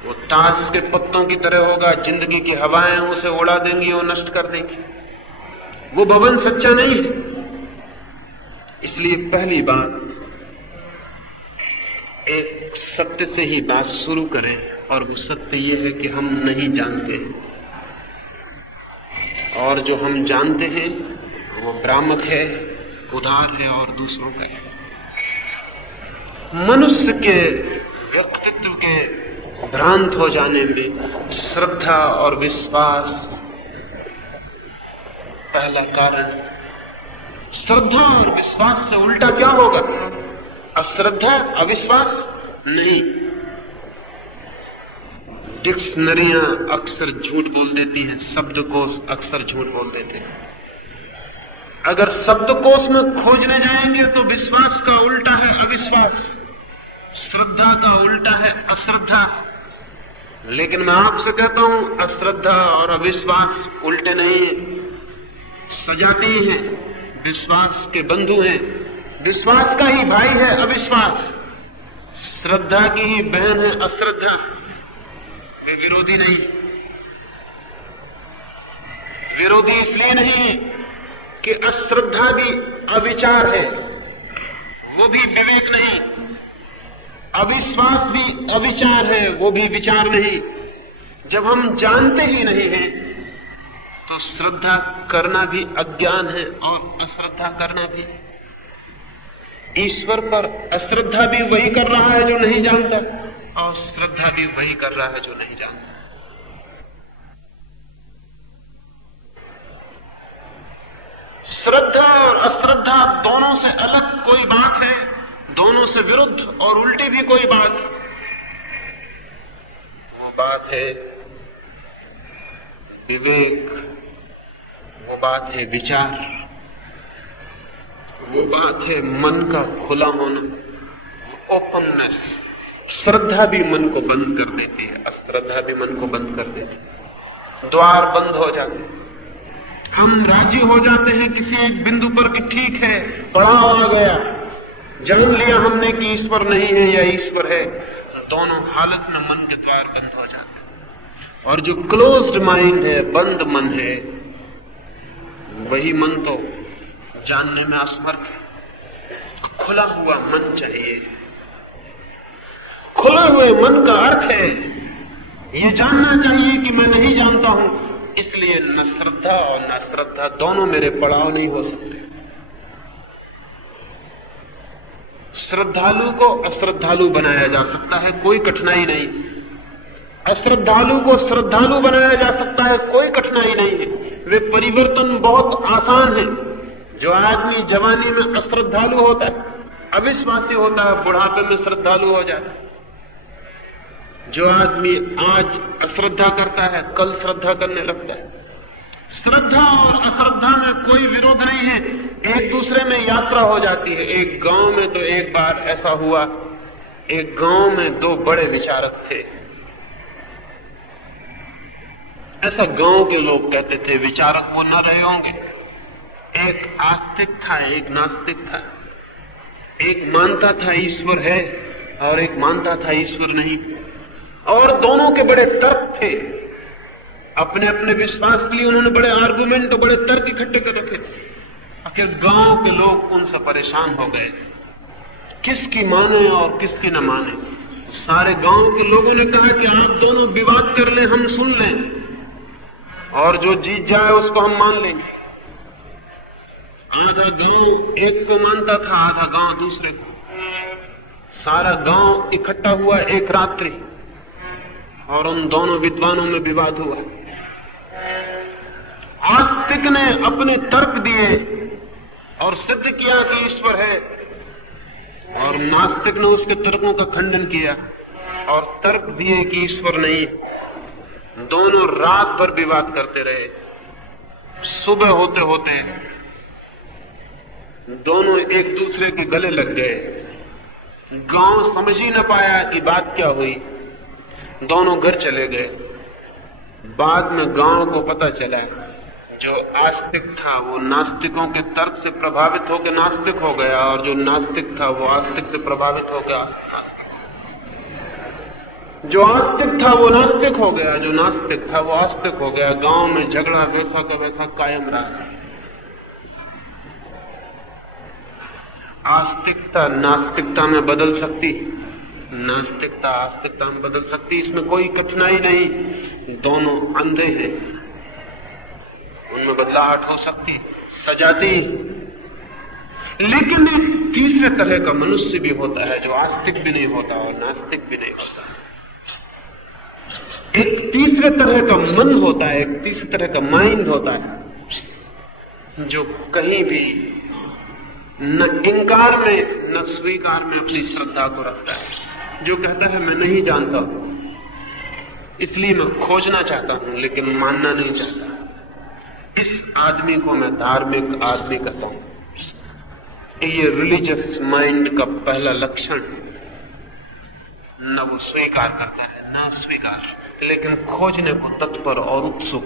वो ताश के पत्तों की तरह होगा, जिंदगी की हवाएं उसे उड़ा देंगी और नष्ट कर देंगी। वो भवन सच्चा नहीं है। इसलिए पहली बात, एक सत्य से ही बात शुरू करें, और वो सत्य ये है कि हम नहीं जानते, और जो हम जानते हैं वो भ्रामक है, उधार है और दूसरों का है। मनुष्य के व्यक्तित्व के भ्रांत हो जाने में श्रद्धा और विश्वास पहला कारण। श्रद्धा और विश्वास से उल्टा क्या होगा? अश्रद्धा, अविश्वास नहीं। डिक्शनरियां अक्सर झूठ बोल देती हैं, शब्दकोश अक्सर झूठ बोल देते हैं। अगर शब्दकोश में खोजने जाएंगे तो विश्वास का उल्टा है अविश्वास, श्रद्धा का उल्टा है अश्रद्धा। लेकिन मैं आपसे कहता हूं, अश्रद्धा और अविश्वास उल्टे नहीं हैं, सजाती हैं, विश्वास के बंधु हैं। विश्वास का ही भाई है अविश्वास, श्रद्धा की ही बहन है अश्रद्धा। वे विरोधी नहीं। विरोधी इसलिए नहीं कि अश्रद्धा भी अविचार है, वो भी विवेक नहीं। अविश्वास भी अविचार है, वो भी विचार नहीं। जब हम जानते ही नहीं हैं तो श्रद्धा करना भी अज्ञान है और अश्रद्धा करना भी। ईश्वर पर अश्रद्धा भी वही कर रहा है जो नहीं जानता, और श्रद्धा भी वही कर रहा है जो नहीं जानता। श्रद्धा और अश्रद्धा दोनों से अलग कोई बात है, दोनों से विरुद्ध और उल्टी भी कोई बात है। वो बात है विवेक, वो बात है विचार, वो बात है मन का खुला होना, ओपननेस। श्रद्धा भी मन को बंद कर देती है, अश्रद्धा भी मन को बंद कर देती है। द्वार बंद हो जाते हैं। हम राजी हो जाते हैं किसी एक बिंदु पर कि ठीक है, पड़ाव आ गया, जान लिया हमने कि ईश्वर नहीं है या ईश्वर है। दोनों हालत में मन के द्वार बंद हो जाते हैं। और जो क्लोज्ड माइंड है, बंद मन है, वही मन तो जानने में असमर्थ है। खुला हुआ मन चाहिए। खुले हुए मन का अर्थ है ये जानना चाहिए कि मैं नहीं जानता हूं, इसलिए न श्रद्धा और न श्रद्धा दोनों मेरे पड़ाव नहीं हो सकते। श्रद्धालु को अश्रद्धालु बनाया जा सकता है, कोई कठिनाई नहीं। अश्रद्धालु को श्रद्धालु बनाया जा सकता है, कोई कठिनाई नहीं है। वे परिवर्तन बहुत आसान है। जो आदमी जवानी में अश्रद्धालु होता है, अविश्वासी होता है, बुढ़ापे में श्रद्धालु हो जाता है। जो आदमी आज अश्रद्धा करता है, कल श्रद्धा करने लगता है। श्रद्धा और अश्रद्धा में कोई विरोध नहीं है, एक दूसरे में यात्रा हो जाती है। एक गांव में तो एक बार ऐसा हुआ, एक गांव में दो बड़े विचारक थे। ऐसा गांव के लोग कहते थे, विचारक वो न रहे होंगे। एक आस्तिक था, एक नास्तिक था। एक मानता था ईश्वर है और एक मानता था ईश्वर नहीं, और दोनों के बड़े तर्क थे। अपने अपने विश्वास के लिए उन्होंने बड़े आर्गुमेंट और बड़े तर्क इकट्ठे कर रखे थे। आखिर गांव के लोग उनसे परेशान हो गए, किसकी माने और किसकी न माने। तो सारे गांव के लोगों ने कहा कि आप दोनों विवाद कर लें, हम सुन लें, और जो जीत जाए उसको हम मान लेंगे। आधा गांव एक को मानता था, आधा गांव दूसरे को। सारा गांव इकट्ठा हुआ एक रात्रि, और उन दोनों विद्वानों में विवाद हुआ। आस्तिक ने अपने तर्क दिए और सिद्ध किया कि ईश्वर है, और नास्तिक ने उसके तर्कों का खंडन किया और तर्क दिए कि ईश्वर नहीं है। दोनों रात भर विवाद करते रहे। सुबह होते होते दोनों एक दूसरे के गले लग गए। गांव समझ ही न पाया कि बात क्या हुई। दोनों घर चले गए। बाद में गांव को पता चला जो आस्तिक था वो नास्तिकों के तर्क से प्रभावित होकर नास्तिक हो गया, और जो नास्तिक था वो आस्तिक से प्रभावित होकर आस्तिक। जो आस्तिक था वो नास्तिक हो गया, जो नास्तिक था वो आस्तिक हो गया। गांव में झगड़ा वैसा का वैसा कायम रहा। आस्तिकता नास्तिकता में बदल सकती, नास्तिकता आस्तिकता में बदल सकती, इसमें कोई कठिनाई नहीं। दोनों अंधे हैं, उनमें बदलाहट हो सकती, सजाती। लेकिन एक तीसरे तरह का मनुष्य भी होता है जो आस्तिक भी नहीं होता और नास्तिक भी नहीं होता। एक तीसरे तरह का मन होता है, एक तीसरे तरह का माइंड होता है जो कहीं भी न इनकार में न स्वीकार में अपनी श्रद्धा को रखता है। जो कहता है मैं नहीं जानता हूं, इसलिए मैं खोजना चाहता हूं लेकिन मानना नहीं चाहता। इस आदमी को मैं धार्मिक आदमी कहता हूं। ये रिलीजियस माइंड का पहला लक्षण। न वो स्वीकार करता है न स्वीकार, लेकिन खोजने को तत्पर और उत्सुक,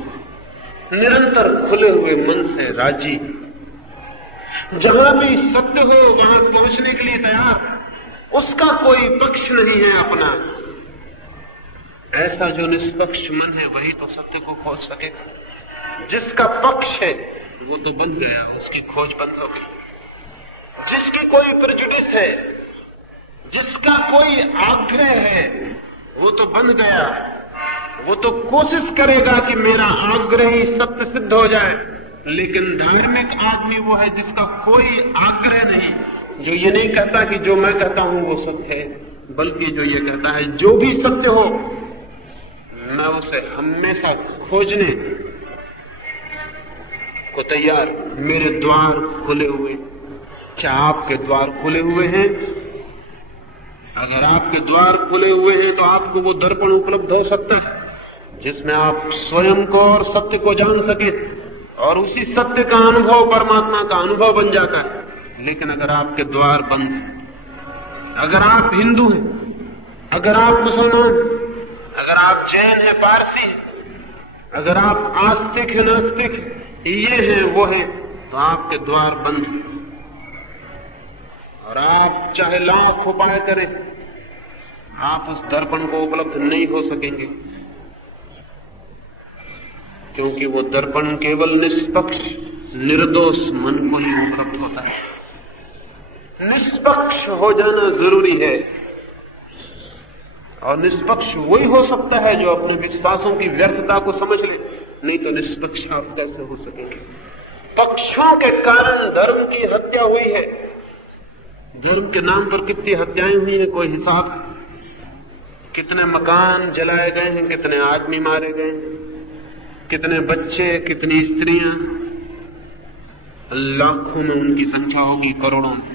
निरंतर खुले हुए मन से राजी। जहां भी सत्य हो वहां पहुंचने के लिए तैयार। उसका कोई पक्ष नहीं है अपना। ऐसा जो निष्पक्ष मन है वही तो सत्य को खोज सकेगा। जिसका पक्ष है वो तो बन गया, उसकी खोज बंद हो गई। जिसकी कोई प्रेजुडिस है, जिसका कोई आग्रह है, वो तो बन गया। वो तो कोशिश करेगा कि मेरा आग्रह ही सत्य सिद्ध हो जाए। लेकिन धार्मिक आदमी वो है जिसका कोई आग्रह नहीं, जो ये नहीं कहता कि जो मैं कहता हूं वो सत्य है, बल्कि जो ये कहता है जो भी सत्य हो मैं उसे हमेशा खोजने को तैयार। मेरे द्वार खुले हुए। क्या आपके द्वार खुले हुए हैं? अगर आपके द्वार खुले हुए हैं तो आपको वो दर्पण उपलब्ध हो सकता है जिसमें आप स्वयं को और सत्य को जान सके, और उसी सत्य का अनुभव परमात्मा का अनुभव बन जाता है। लेकिन अगर आपके द्वार बंद, अगर आप हिंदू हैं, अगर आप मुसलमान, अगर आप जैन हैं, पारसी, अगर आप आस्तिक हैं, नास्तिक, ये हैं वो हैं, तो आपके द्वार बंद। और आप चाहे लाख उपाय करें, आप उस दर्पण को उपलब्ध नहीं हो सकेंगे, क्योंकि वो दर्पण केवल निष्पक्ष निर्दोष मन को ही उपलब्ध होता है। निष्पक्ष हो जाना जरूरी है, और निष्पक्ष वही हो सकता है जो अपने विश्वासों की व्यर्थता को समझ ले, नहीं तो निष्पक्ष आप कैसे हो सकेंगे। पक्षों के कारण धर्म की हत्या हुई है। धर्म के नाम पर कितनी हत्याएं हुई है कोई हिसाब? कितने मकान जलाए गए हैं, कितने आदमी मारे गए हैं, कितने बच्चे, कितनी स्त्रियां, लाखों में उनकी संख्या होगी, करोड़ों में।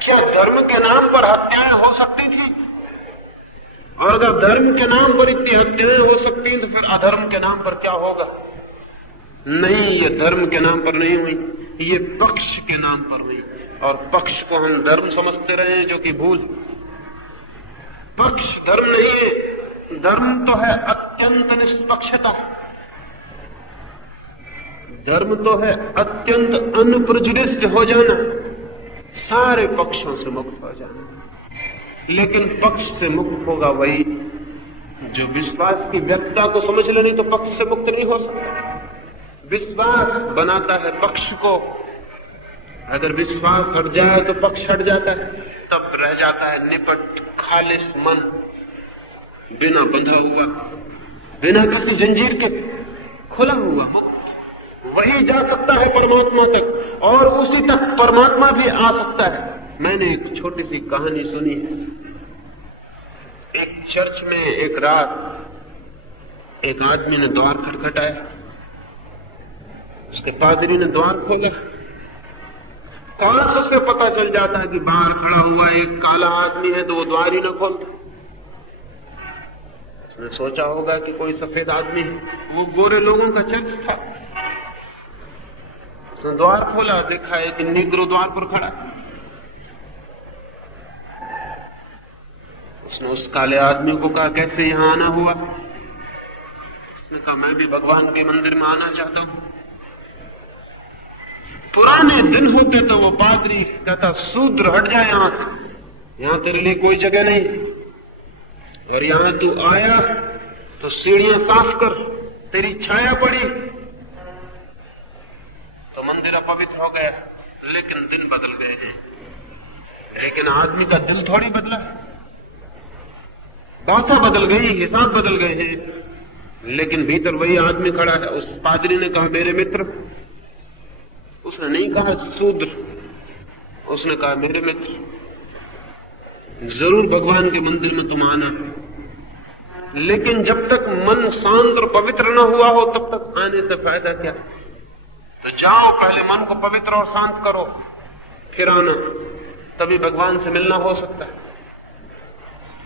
क्या धर्म के नाम पर हत्याएं हो सकती थी? और अगर धर्म के नाम पर इतनी हत्याएं हो सकती तो फिर अधर्म के नाम पर क्या होगा? नहीं, ये धर्म के नाम पर नहीं हुई, ये पक्ष के नाम पर हुई। और पक्ष को हम धर्म समझते रहे हैं, जो कि भूल। पक्ष धर्म नहीं है। धर्म तो है अत्यंत निष्पक्षता, धर्म तो है अत्यंत अनप्रेजुडिस्ड हो जाना, सारे पक्षों से मुक्त हो जाना। लेकिन पक्ष से मुक्त होगा वही जो विश्वास की व्यक्तता को समझ ले, नहीं तो पक्ष से मुक्त नहीं हो सकता। विश्वास बनाता है पक्ष को, अगर विश्वास हट जाए तो पक्ष हट जाता है, तब रह जाता है निपट खालिस मन, बिना बंधा हुआ, बिना किसी जंजीर के खुला हुआ, मुक्त। वही जा सकता है परमात्मा तक, और उसी तक परमात्मा भी आ सकता है। मैंने एक छोटी सी कहानी सुनी है। एक चर्च में एक रात एक आदमी ने द्वार खटखटाया, उसके पादरी ने द्वार खोला। कौन से उसे पता चल जाता है कि बाहर खड़ा हुआ एक काला आदमी है, तो वो द्वार ही न खोलता। उसने सोचा होगा कि कोई सफेद आदमी है, वो गोरे लोगों का चर्च था। उसने द्वार खोला, देखा है कि निग्रो द्वार पर खड़ा। उसने उस काले आदमी को कहा, कैसे यहां आना हुआ? उसने कहा, मैं भी भगवान के मंदिर में आना चाहता हूं। पुराने दिन होते तो वो पादरी कहता, शूद्र हट जाए यहां से, यहां तेरे लिए कोई जगह नहीं, और यहां तू आया तो सीढ़ियां साफ कर, तेरी छाया पड़ी तो मंदिर अपवित्र हो गया। लेकिन दिन बदल गए हैं, लेकिन आदमी का दिल थोड़ी बदला, भाषा बदल गई, हिसाब बदल गए हैं, लेकिन भीतर वही आदमी खड़ा है। उस पादरी ने कहा, मेरे मित्र। उसने नहीं कहा शूद्र, उसने कहा, मेरे मित्र, जरूर भगवान के मंदिर में तुम आना, लेकिन जब तक मन शांत और पवित्र न हुआ हो तब तक आने से फायदा क्या? तो जाओ, पहले मन को पवित्र और शांत करो, फिर आना, तभी भगवान से मिलना हो सकता है।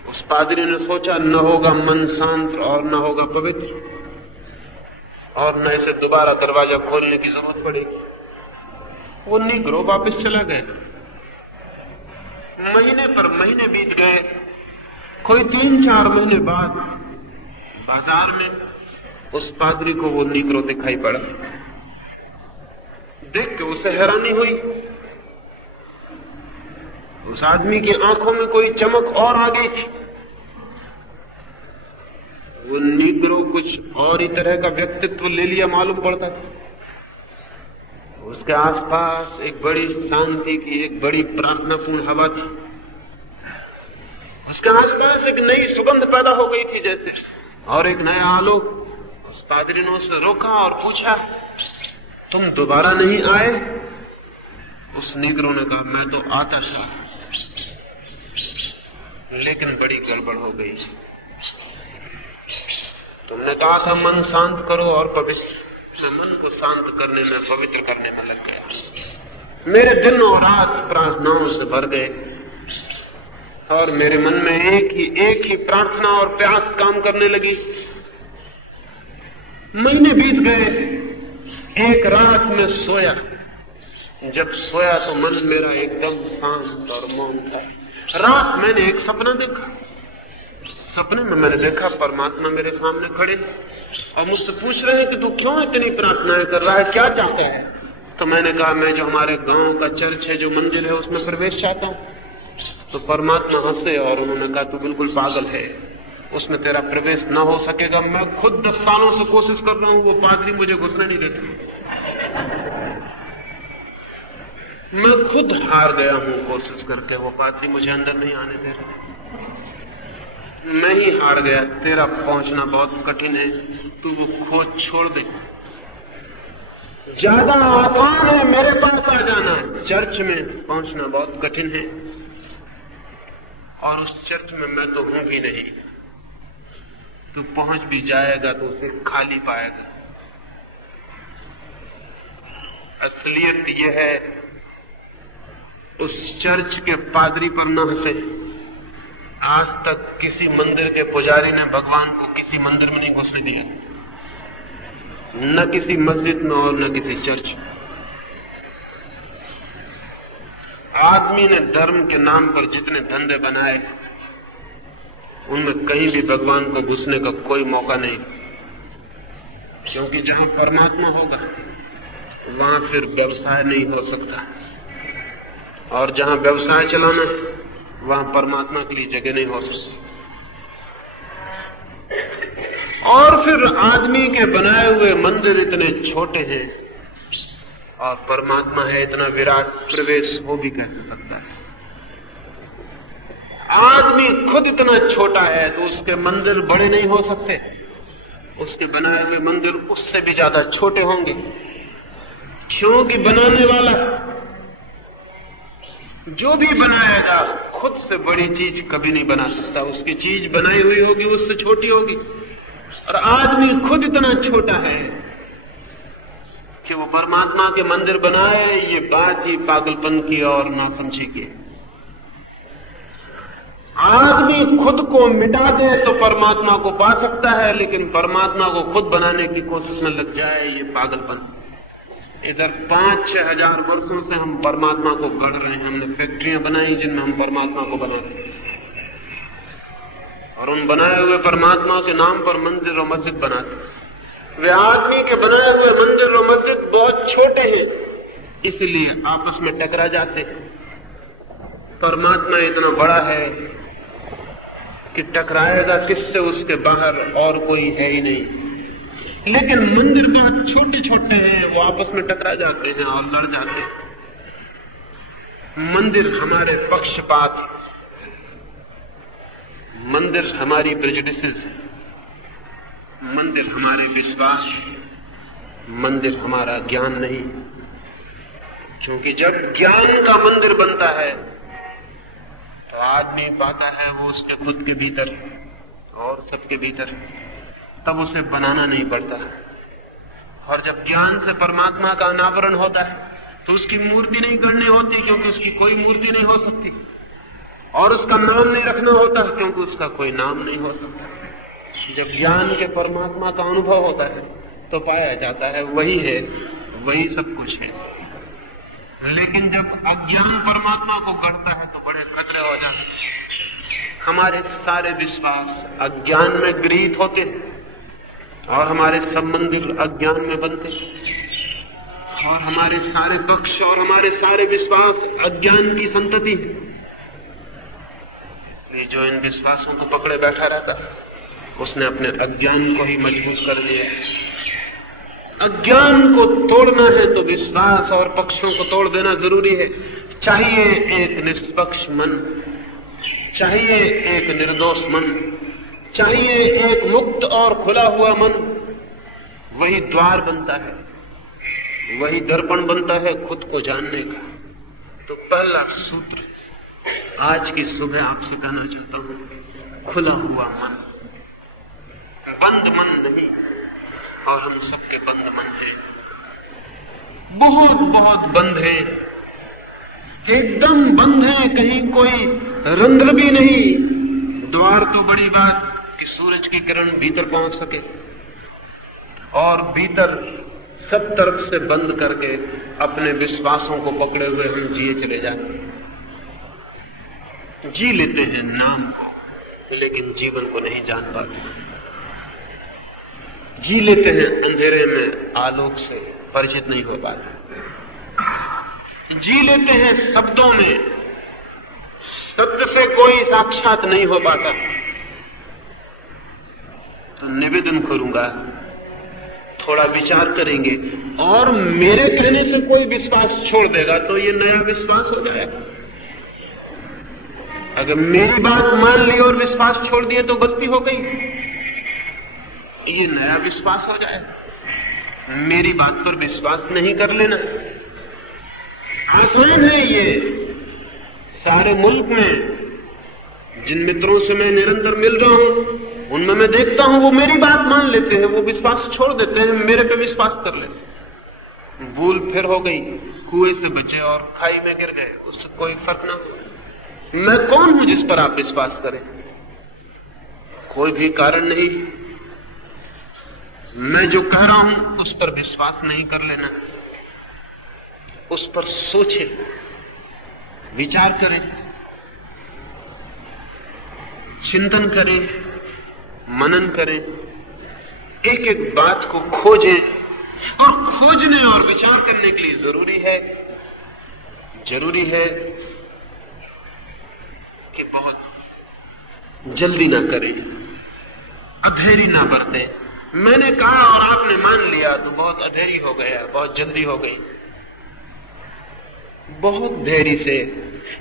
उस पादरी ने सोचा, न होगा मन शांत और न होगा पवित्र, और न इसे दोबारा दरवाजा खोलने की जरूरत पड़ेगी। वो निग्रो वापस चला गया। महीने पर महीने बीत गए। कोई 3-4 महीने बाद बाजार में उस पादरी को वो निग्रो दिखाई पड़ा। देख के उसे हैरानी हुई। उस आदमी की आंखों में कोई चमक और आ गई थी। वो निग्रो कुछ और ही तरह का व्यक्तित्व ले लिया मालूम पड़ता था। उसके आसपास एक बड़ी शांति की, एक बड़ी प्रार्थनापूर्ण हवा थी। उसके आसपास एक नई सुगंध पैदा हो गई थी जैसे, और एक नया आलोक। उस पादरी ने उसे रोका और पूछा, तुम दोबारा नहीं आए? उस निग्रो ने कहा, मैं तो आता था, लेकिन बड़ी गड़बड़ हो गई। तुमने कहा था मन शांत करो और पवित्र, मैं मन को शांत करने में, पवित्र करने में लग गया। मेरे दिन और रात प्रार्थनाओं से भर गए, और मेरे मन में एक ही प्रार्थना और प्यास काम करने लगी। महीने बीत गए। एक रात में सोया। जब सोया तो मन मेरा एकदम शांत और मौन था। रात मैंने एक सपना देखा। सपने में मैंने देखा परमात्मा मेरे सामने खड़े और मुझसे पूछ रहे हैं कि तू क्यों इतनी प्रार्थनाएं कर रहा है, क्या चाहता है? तो मैंने कहा, मैं जो हमारे गांव का चर्च है, जो मंदिर है, उसमें प्रवेश चाहता हूं। तो परमात्मा हंसे और उन्होंने कहा तू बिल्कुल पागल है, उसमें तेरा प्रवेश ना हो सकेगा। मैं खुद 10 सालों से कोशिश कर रहा हूं, वो पादरी मुझे घुसने नहीं देते। मैं खुद हार गया हूं कोशिश करके, वो पादरी मुझे अंदर नहीं आने दे रहा। मैं ही हार गया, तेरा पहुंचना बहुत कठिन है, तू वो खोज छोड़ दे। ज्यादा आसान है मेरे पास आ जाना, चर्च में पहुंचना बहुत कठिन है, और उस चर्च में मैं तो हूं भी नहीं। तू पहुंच भी जाएगा तो उसे खाली पाएगा। असलियत यह है, उस चर्च के पादरी पर न हंसे। आज तक किसी मंदिर के पुजारी ने भगवान को किसी मंदिर में नहीं घुसने दिया, न किसी मस्जिद में और न किसी चर्च में। आदमी ने धर्म के नाम पर जितने धंधे बनाए, उनमें कहीं भी भगवान को घुसने का कोई मौका नहीं, क्योंकि जहां परमात्मा होगा वहां फिर व्यवसाय नहीं हो सकता, और जहां व्यवसाय चलाना है वहां परमात्मा के लिए जगह नहीं हो सकती। और फिर आदमी के बनाए हुए मंदिर इतने छोटे हैं और परमात्मा है इतना विराट, प्रवेश हो भी कैसे सकता है? आदमी खुद इतना छोटा है तो उसके मंदिर बड़े नहीं हो सकते, उसके बनाए हुए मंदिर उससे भी ज्यादा छोटे होंगे, क्योंकि बनाने वाला जो भी बनाएगा खुद से बड़ी चीज कभी नहीं बना सकता। उसकी चीज बनाई हुई होगी उससे छोटी होगी, और आदमी खुद इतना छोटा है कि वो परमात्मा के मंदिर बनाए, ये बात ही पागलपन की और नासमझी की। आदमी खुद को मिटा दे तो परमात्मा को पा सकता है, लेकिन परमात्मा को खुद बनाने की कोशिश में लग जाए, ये पागलपन। इधर 5-6 हजार वर्षों से हम परमात्मा को गढ़ रहे हैं, हमने फैक्ट्रियां बनाई जिनमें हम परमात्मा को बना रहे हैं, और उन बनाए हुए परमात्मा के नाम पर मंदिर और मस्जिद बनाते। वे आदमी के बनाए हुए मंदिर और मस्जिद बहुत छोटे हैं, इसलिए आपस में टकरा जाते हैं। परमात्मा इतना बड़ा है कि टकराएगा किससे, उसके बाहर और कोई है ही नहीं। लेकिन मंदिर बहुत छोटे छोटे हैं, वो आपस में टकरा जाते हैं और लड़ जाते हैं। मंदिर हमारे पक्षपात, मंदिर हमारी प्रेजुडिसेस, मंदिर हमारे विश्वास, मंदिर हमारा ज्ञान नहीं। क्योंकि जब ज्ञान का मंदिर बनता है तो आदमी पाता है वो उसके खुद के भीतर और सबके भीतर, तब उसे बनाना नहीं पड़ता। और जब ज्ञान से परमात्मा का अनावरण होता है तो उसकी मूर्ति नहीं गढ़नी होती, क्योंकि उसकी कोई मूर्ति नहीं हो सकती, और उसका नाम नहीं रखना होता क्योंकि उसका कोई नाम नहीं हो सकता। जब ज्ञान के परमात्मा का अनुभव होता है तो पाया जाता है वही है, वही सब कुछ है। लेकिन जब अज्ञान परमात्मा को गढ़ता है तो बड़े खतरे हो जाते हैं। हमारे सारे विश्वास अज्ञान में गृहीत होते हैं और हमारे सब मंदिर अज्ञान में बनते हैं, और हमारे सारे पक्ष और हमारे सारे विश्वास अज्ञान की संतति है। इसलिए जो इन विश्वासों को पकड़े बैठा रहता उसने अपने अज्ञान को ही मजबूत कर दिया। अज्ञान को तोड़ना है तो विश्वास और पक्षों को तोड़ देना जरूरी है। चाहिए एक निष्पक्ष मन, चाहिए एक निर्दोष मन, चाहिए एक मुक्त और खुला हुआ मन। वही द्वार बनता है, वही दर्पण बनता है खुद को जानने का। तो पहला सूत्र आज की सुबह आपसे कहना चाहता हूं, खुला हुआ मन, बंद मन नहीं। और हम सबके बंद मन हैं, बहुत बहुत बंद हैं, एकदम बंद हैं, कहीं कोई रंध्र भी नहीं। द्वार तो बड़ी बात कि सूरज की किरण भीतर पहुंच सके, और भीतर सब तरफ से बंद करके अपने विश्वासों को पकड़े हुए हम जिए चले जाते, जी लेते हैं नाम को, लेकिन जीवन को नहीं जान पाते। जी लेते हैं अंधेरे में, आलोक से परिचित नहीं हो पाते। जी लेते हैं शब्दों में, सत्य से कोई साक्षात नहीं हो पाता, तो निवेदन करूंगा, थोड़ा विचार करेंगे और मेरे कहने से कोई विश्वास छोड़ देगा तो ये नया विश्वास हो जाएगा। अगर मेरी बात मान ली और विश्वास छोड़ दिए तो गलती हो गई, ये नया विश्वास हो जाएगा। मेरी बात पर विश्वास नहीं कर लेना आसान है। ये सारे मुल्क में जिन मित्रों से मैं निरंतर मिल रहा हूं उनमें मैं देखता हूं वो मेरी बात मान लेते हैं, वो विश्वास छोड़ देते हैं, मेरे पे विश्वास कर लेते हैं। भूल फिर हो गई, कुएं से बचे और खाई में गिर गए, उससे कोई फर्क ना हो। मैं कौन हूं जिस पर आप विश्वास करें? कोई भी कारण नहीं। मैं जो कह रहा हूं उस पर विश्वास नहीं कर लेना, उस पर सोचे, विचार करें, चिंतन करें, मनन करें, एक एक बात को खोजें। और खोजने और विचार करने के लिए जरूरी है कि बहुत जल्दी ना करें, अधेरी ना बरतें। मैंने कहा और आपने मान लिया तो बहुत अधेरी हो गया, बहुत जल्दी हो गई। बहुत देरी से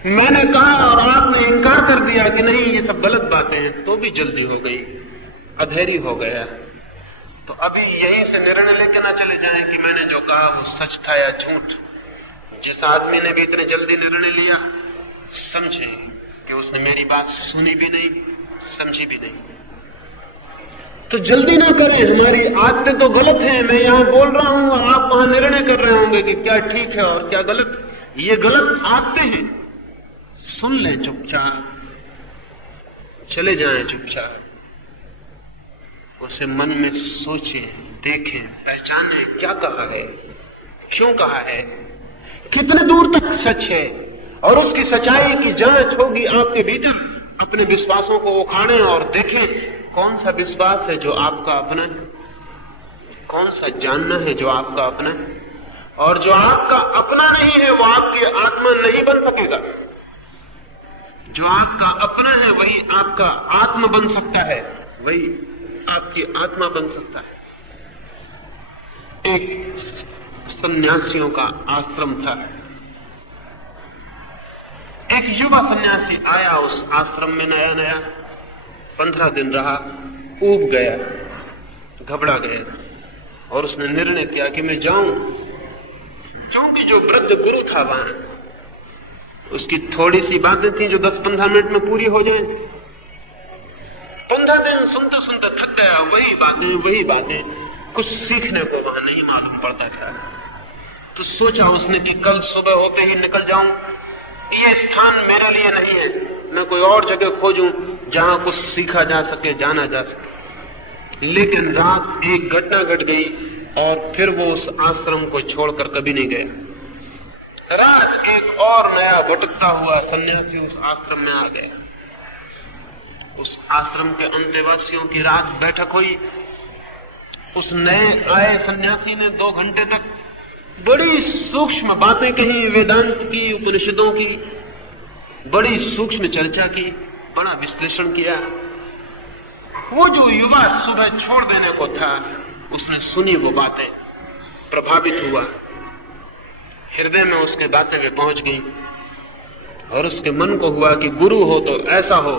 मैंने कहा और आपने इनकार कर दिया कि नहीं ये सब गलत बातें हैं, तो भी जल्दी हो गई, अधेरी हो गया। तो अभी यहीं से निर्णय लेके ना चले जाएं कि मैंने जो कहा वो सच था या झूठ। जिस आदमी ने भी इतने जल्दी निर्णय लिया, समझे कि उसने मेरी बात सुनी भी नहीं, समझी भी नहीं। तो जल्दी ना करें, हमारी आदतें तो गलत हैं। मैं यहां बोल रहा हूं, आप वहां निर्णय कर रहे होंगे कि क्या ठीक है और क्या गलत। ये गलत आदतें हैं, सुन लें चुपचाप, चले जाएं चुपचाप, उसे मन में सोचें, देखें, पहचानें क्या कहा है, क्यों कहा है, कितने दूर तक सच है, और उसकी सच्चाई की जांच होगी आपके भीतर। अपने विश्वासों को उखाड़ें और देखें कौन सा विश्वास है जो आपका अपना है, कौन सा जानना है जो आपका अपना है, और जो आपका अपना नहीं है वो आपकी आत्मा नहीं बन सकेगा। जो आपका अपना है वही आपका आत्मा बन सकता है, वही आपकी आत्मा बन सकता है। एक सन्यासियों का आश्रम था। एक युवा सन्यासी आया उस आश्रम में, नया नया 15 दिन रहा, ऊब गया, घबरा गया, और उसने निर्णय किया कि मैं जाऊं। क्योंकि जो वृद्ध गुरु था वहां, उसकी थोड़ी सी बातें थी जो 10-15 मिनट में पूरी हो जाएं। 15 दिन सुनते सुनते थक गया, वही बातें, कुछ सीखने को वहां नहीं मालूम पड़ता था। तो सोचा उसने कि कल सुबह होते ही निकल जाऊं, ये स्थान मेरे लिए नहीं है, मैं कोई और जगह खोजूं जहां कुछ सीखा जा सके, जाना जा सके। लेकिन रात एक घटना घट गई और फिर वो उस आश्रम को छोड़कर कभी नहीं गया। रात एक और नया भटकता हुआ सन्यासी उस आश्रम में आ गया। उस आश्रम के अंतेवासियों की रात बैठक हुई। उस नए आए सन्यासी ने 2 घंटे तक बड़ी सूक्ष्म बातें कही, वेदांत की, उपनिषदों की बड़ी सूक्ष्म चर्चा की, बड़ा विश्लेषण किया। वो जो युवा सुबह छोड़ देने को था, उसने सुनी वो बातें, प्रभावित हुआ, हृदय में उसके बातें वे पहुंच गई, और उसके मन को हुआ कि गुरु हो तो ऐसा हो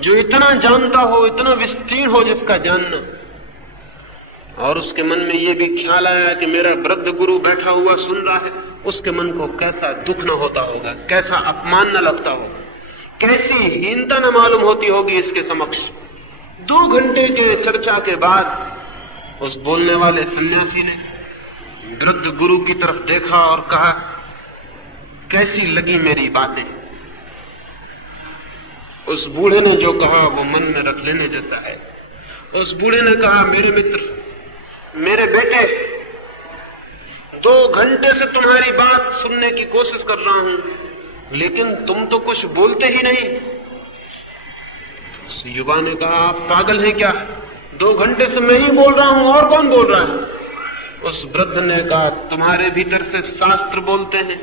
जो इतना जानता हो, इतना विस्तीर्ण हो जिसका जानना। और उसके मन में यह भी ख्याल आया कि मेरा वृद्ध गुरु बैठा हुआ सुन रहा है, उसके मन को कैसा दुख न होता होगा, कैसा अपमान न लगता होगा, कैसी हीनता न मालूम होती होगी इसके समक्ष। 2 घंटे के चर्चा के बाद उस बोलने वाले सन्यासी ने वृद्ध गुरु की तरफ देखा और कहा, कैसी लगी मेरी बातें? उस बूढ़े ने जो कहा वो मन में रख लेने जैसा है। उस बूढ़े ने कहा, मेरे मित्र, मेरे बेटे, 2 घंटे से तुम्हारी बात सुनने की कोशिश कर रहा हूं, लेकिन तुम तो कुछ बोलते ही नहीं। उस युवा ने कहा, आप पागल हैं क्या? 2 घंटे से मैं ही बोल रहा हूं, और कौन बोल रहा है? उस वृद्ध ने कहा, तुम्हारे भीतर से शास्त्र बोलते हैं,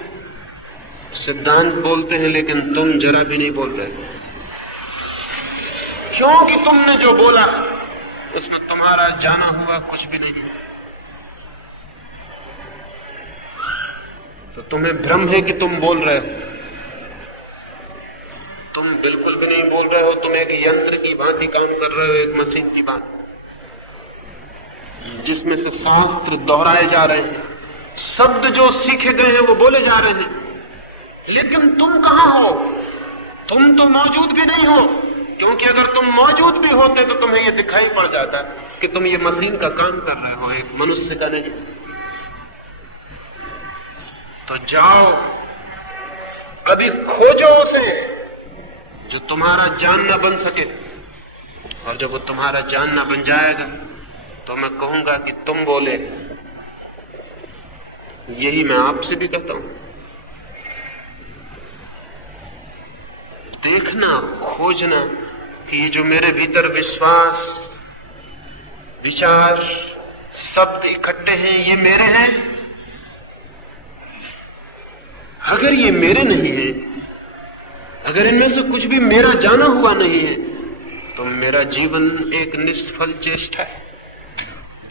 सिद्धांत बोलते हैं, लेकिन तुम जरा भी नहीं बोल रहे, क्योंकि तुमने जो बोला उसमें तुम्हारा जाना हुआ कुछ भी नहीं है। तो तुम्हें भ्रम है कि तुम बोल रहे हो। तुम बिल्कुल भी नहीं बोल रहे हो। तुम एक यंत्र की भांति काम कर रहे हो, एक मशीन की भांति, जिसमें से शास्त्र दोहराए जा रहे हैं, शब्द जो सीखे गए हैं वो बोले जा रहे हैं, लेकिन तुम कहां हो? तुम तो मौजूद भी नहीं हो, क्योंकि अगर तुम मौजूद भी होते तो तुम्हें यह दिखाई पड़ जाता कि तुम ये मशीन का काम कर रहे हो, एक मनुष्य का नहीं। तो जाओ, अभी खोजो उसे जो तुम्हारा जानना बन सके, और जब वो तुम्हारा जानना बन जाएगा तो मैं कहूंगा कि तुम बोले। यही मैं आपसे भी कहता हूं, देखना, खोजना कि ये जो मेरे भीतर विश्वास, विचार, शब्द इकट्ठे हैं, ये मेरे हैं। अगर ये मेरे नहीं है, अगर इनमें से कुछ भी मेरा जाना हुआ नहीं है, तो मेरा जीवन एक निष्फल चेष्टा है,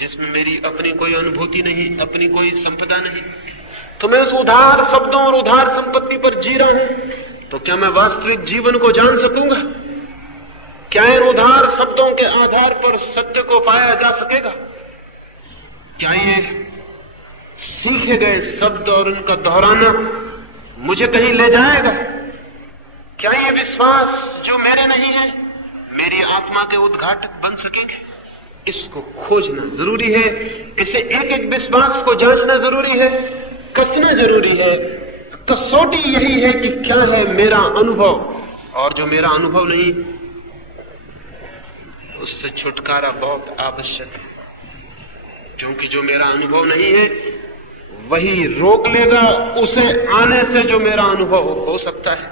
जिसमें मेरी अपनी कोई अनुभूति नहीं, अपनी कोई संपदा नहीं। तो मैं उस उधार शब्दों और उधार संपत्ति पर जी रहा हूं, तो क्या मैं वास्तविक जीवन को जान सकूंगा? क्या इन उधार शब्दों के आधार पर सत्य को पाया जा सकेगा? क्या ये सीखे गए शब्द और उनका दोहराना मुझे कहीं ले जाएगा? क्या ये विश्वास जो मेरे नहीं है मेरी आत्मा के उद्घाटक बन सकेंगे? इसको खोजना जरूरी है। इसे एक एक विश्वास को जांचना जरूरी है, कसना जरूरी है। कसौटी यही है कि क्या है मेरा अनुभव, और जो मेरा अनुभव नहीं उससे छुटकारा बहुत आवश्यक है, क्योंकि जो मेरा अनुभव नहीं है वही रोक लेगा उसे आने से जो मेरा अनुभव हो सकता है।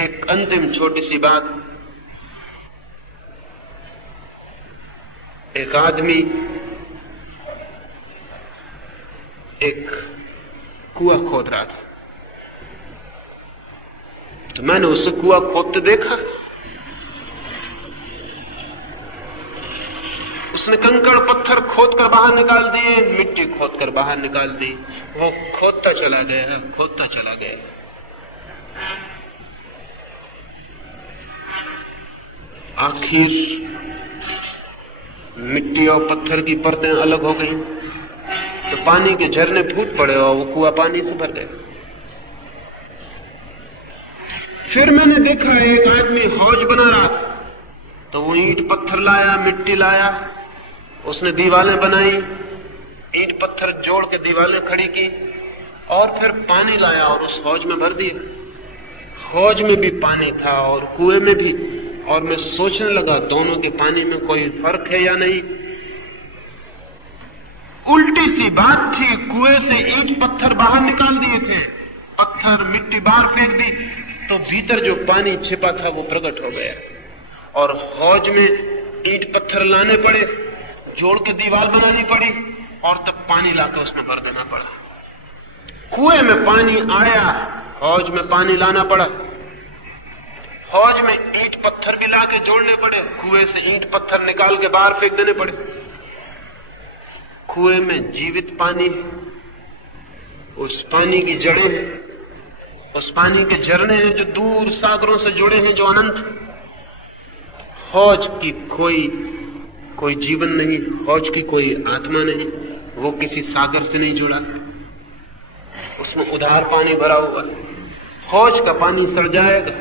एक अंतिम छोटी सी बात। एक आदमी एक कुआं खोद रहा था, तो मैंने उसे कुआं खोदते देखा। उसने कंकड़ पत्थर खोदकर बाहर निकाल दिए, मिट्टी खोदकर बाहर निकाल दी। वो खोदता चला गया, खोदता चला गया। आखिर मिट्टी और पत्थर की परतें अलग हो गई, तो पानी के झरने फूट पड़े और वो कुआं पानी से भर गया। फिर मैंने देखा एक आदमी हौज बना रहा था, तो वो ईंट पत्थर लाया, मिट्टी लाया, उसने दीवारें बनाई, ईंट पत्थर जोड़ के दीवारें खड़ी की, और फिर पानी लाया और उस हौज में भर दिया। हौज में भी पानी था और कुएं में भी, और मैं सोचने लगा दोनों के पानी में कोई फर्क है या नहीं। उल्टी सी बात थी, कुएं से ईंट पत्थर बाहर निकाल दिए थे, पत्थर मिट्टी बाहर फेंक दी, तो भीतर जो पानी छिपा था वो प्रकट हो गया, और हौज में ईंट पत्थर लाने पड़े, जोड़ के दीवार बनानी पड़ी, और तब पानी लाकर उसमें भर देना पड़ा। कुएं में पानी आया, हौज में पानी लाना पड़ा। हौज में ईंट पत्थर भी लाके जोड़ने पड़े, कुएं से ईंट पत्थर निकाल के बाहर फेंक देने पड़े। कुएं में जीवित पानी है, उस पानी की जड़ें हैं, उस पानी के झरने हैं जो दूर सागरों से जुड़े हैं, जो अनंत। हौज की कोई जीवन नहीं, हौज की कोई आत्मा नहीं, वो किसी सागर से नहीं जुड़ा, उसमें उधार पानी भरा हुआ है। हौज का पानी सड़ जाएगा,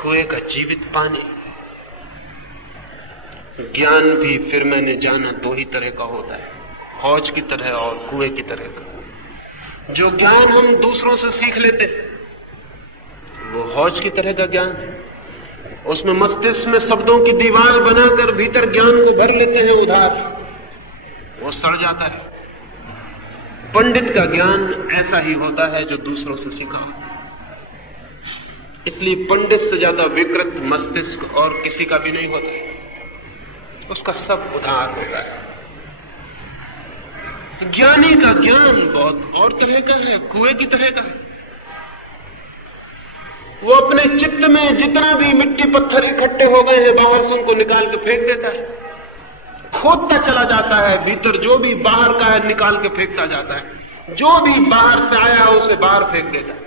कुएं का जीवित पानी। ज्ञान भी फिर मैंने जाना दो ही तरह का होता है, हौज की तरह और कुएं की तरह का। जो ज्ञान हम दूसरों से सीख लेते वो हौज की तरह का ज्ञान है, उसमें मस्तिष्क में शब्दों की दीवार बनाकर भीतर ज्ञान को भर लेते हैं उधार, वो सड़ जाता है। पंडित का ज्ञान ऐसा ही होता है जो दूसरों से सीखा। इसलिए पंडित से ज्यादा विकृत मस्तिष्क और किसी का भी नहीं होता, उसका सब उधार होता है। ज्ञानी का ज्ञान बहुत और तरह का है, कुएं की तरह का है। वो अपने चित्त में जितना भी मिट्टी पत्थर इकट्ठे हो गए हैं बाहर से उनको निकाल के फेंक देता है, खोदता चला जाता है, भीतर जो भी बाहर का है निकाल के फेंकता जाता है, जो भी बाहर से आया उसे बाहर फेंक देता है।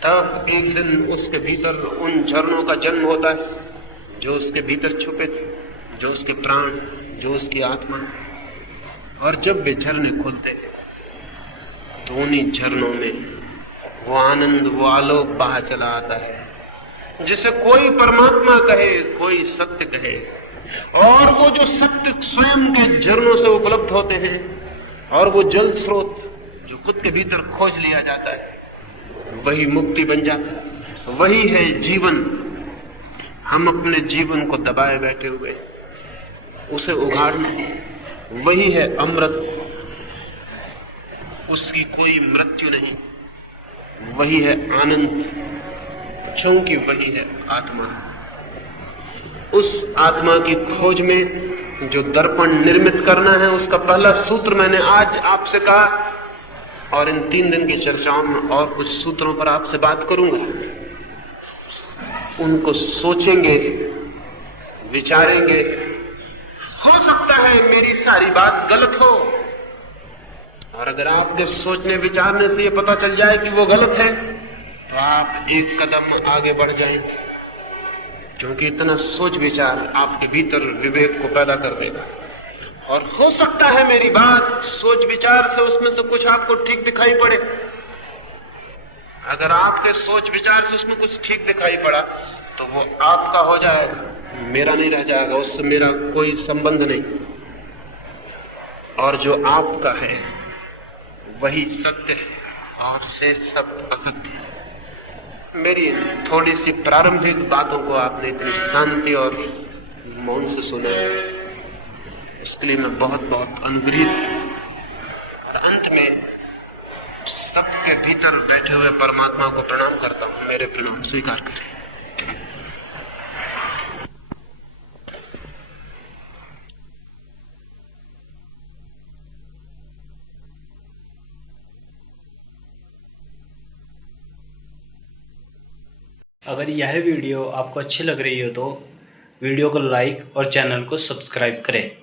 तब एक दिन उसके भीतर उन झरनों का जन्म होता है जो उसके भीतर छुपे थे, जो उसके प्राण, जो उसकी आत्मा। और जब वे झरने खुलते तो उन्हीं झरनों में वो आनंद, वो आलोक बाहर चला आता है, जिसे कोई परमात्मा कहे, कोई सत्य कहे। और वो जो सत्य स्वयं के झरनों से उपलब्ध होते हैं, और वो जल स्रोत जो खुद के भीतर खोज लिया जाता है, वही मुक्ति बन जाता है, वही है जीवन। हम अपने जीवन को दबाए बैठे हुए, उसे उघाड़ना, वही है अमृत। उसकी कोई मृत्यु नहीं, वही है आनंद, क्योंकि वही है आत्मा। उस आत्मा की खोज में जो दर्पण निर्मित करना है, उसका पहला सूत्र मैंने आज आपसे कहा, और इन 3 दिन की चर्चाओं में और कुछ सूत्रों पर आपसे बात करूंगा। उनको सोचेंगे, विचारेंगे। हो सकता है मेरी सारी बात गलत हो, और अगर आपके सोचने विचारने से ये पता चल जाए कि वो गलत है, तो आप एक कदम आगे बढ़ जाएंगे, क्योंकि इतना सोच विचार आपके भीतर विवेक को पैदा कर देगा। और हो सकता है मेरी बात सोच विचार से उसमें से कुछ आपको ठीक दिखाई पड़े। अगर आपके सोच विचार से उसमें कुछ ठीक दिखाई पड़ा तो वो आपका हो जाएगा, मेरा नहीं रह जाएगा, उससे मेरा कोई संबंध नहीं। और जो आपका है वही सत्य है, और शेष सब असत्य है। मेरी थोड़ी सी प्रारंभिक बातों को आपने इतनी शांति और मौन से सुना, इसके लिए मैं बहुत बहुत अनुग्रहित हूं। और अंत में सबके भीतर बैठे हुए परमात्मा को प्रणाम करता हूं। मेरे प्रणाम स्वीकार करें। अगर यह वीडियो आपको अच्छी लग रही हो तो वीडियो को लाइक और चैनल को सब्सक्राइब करें।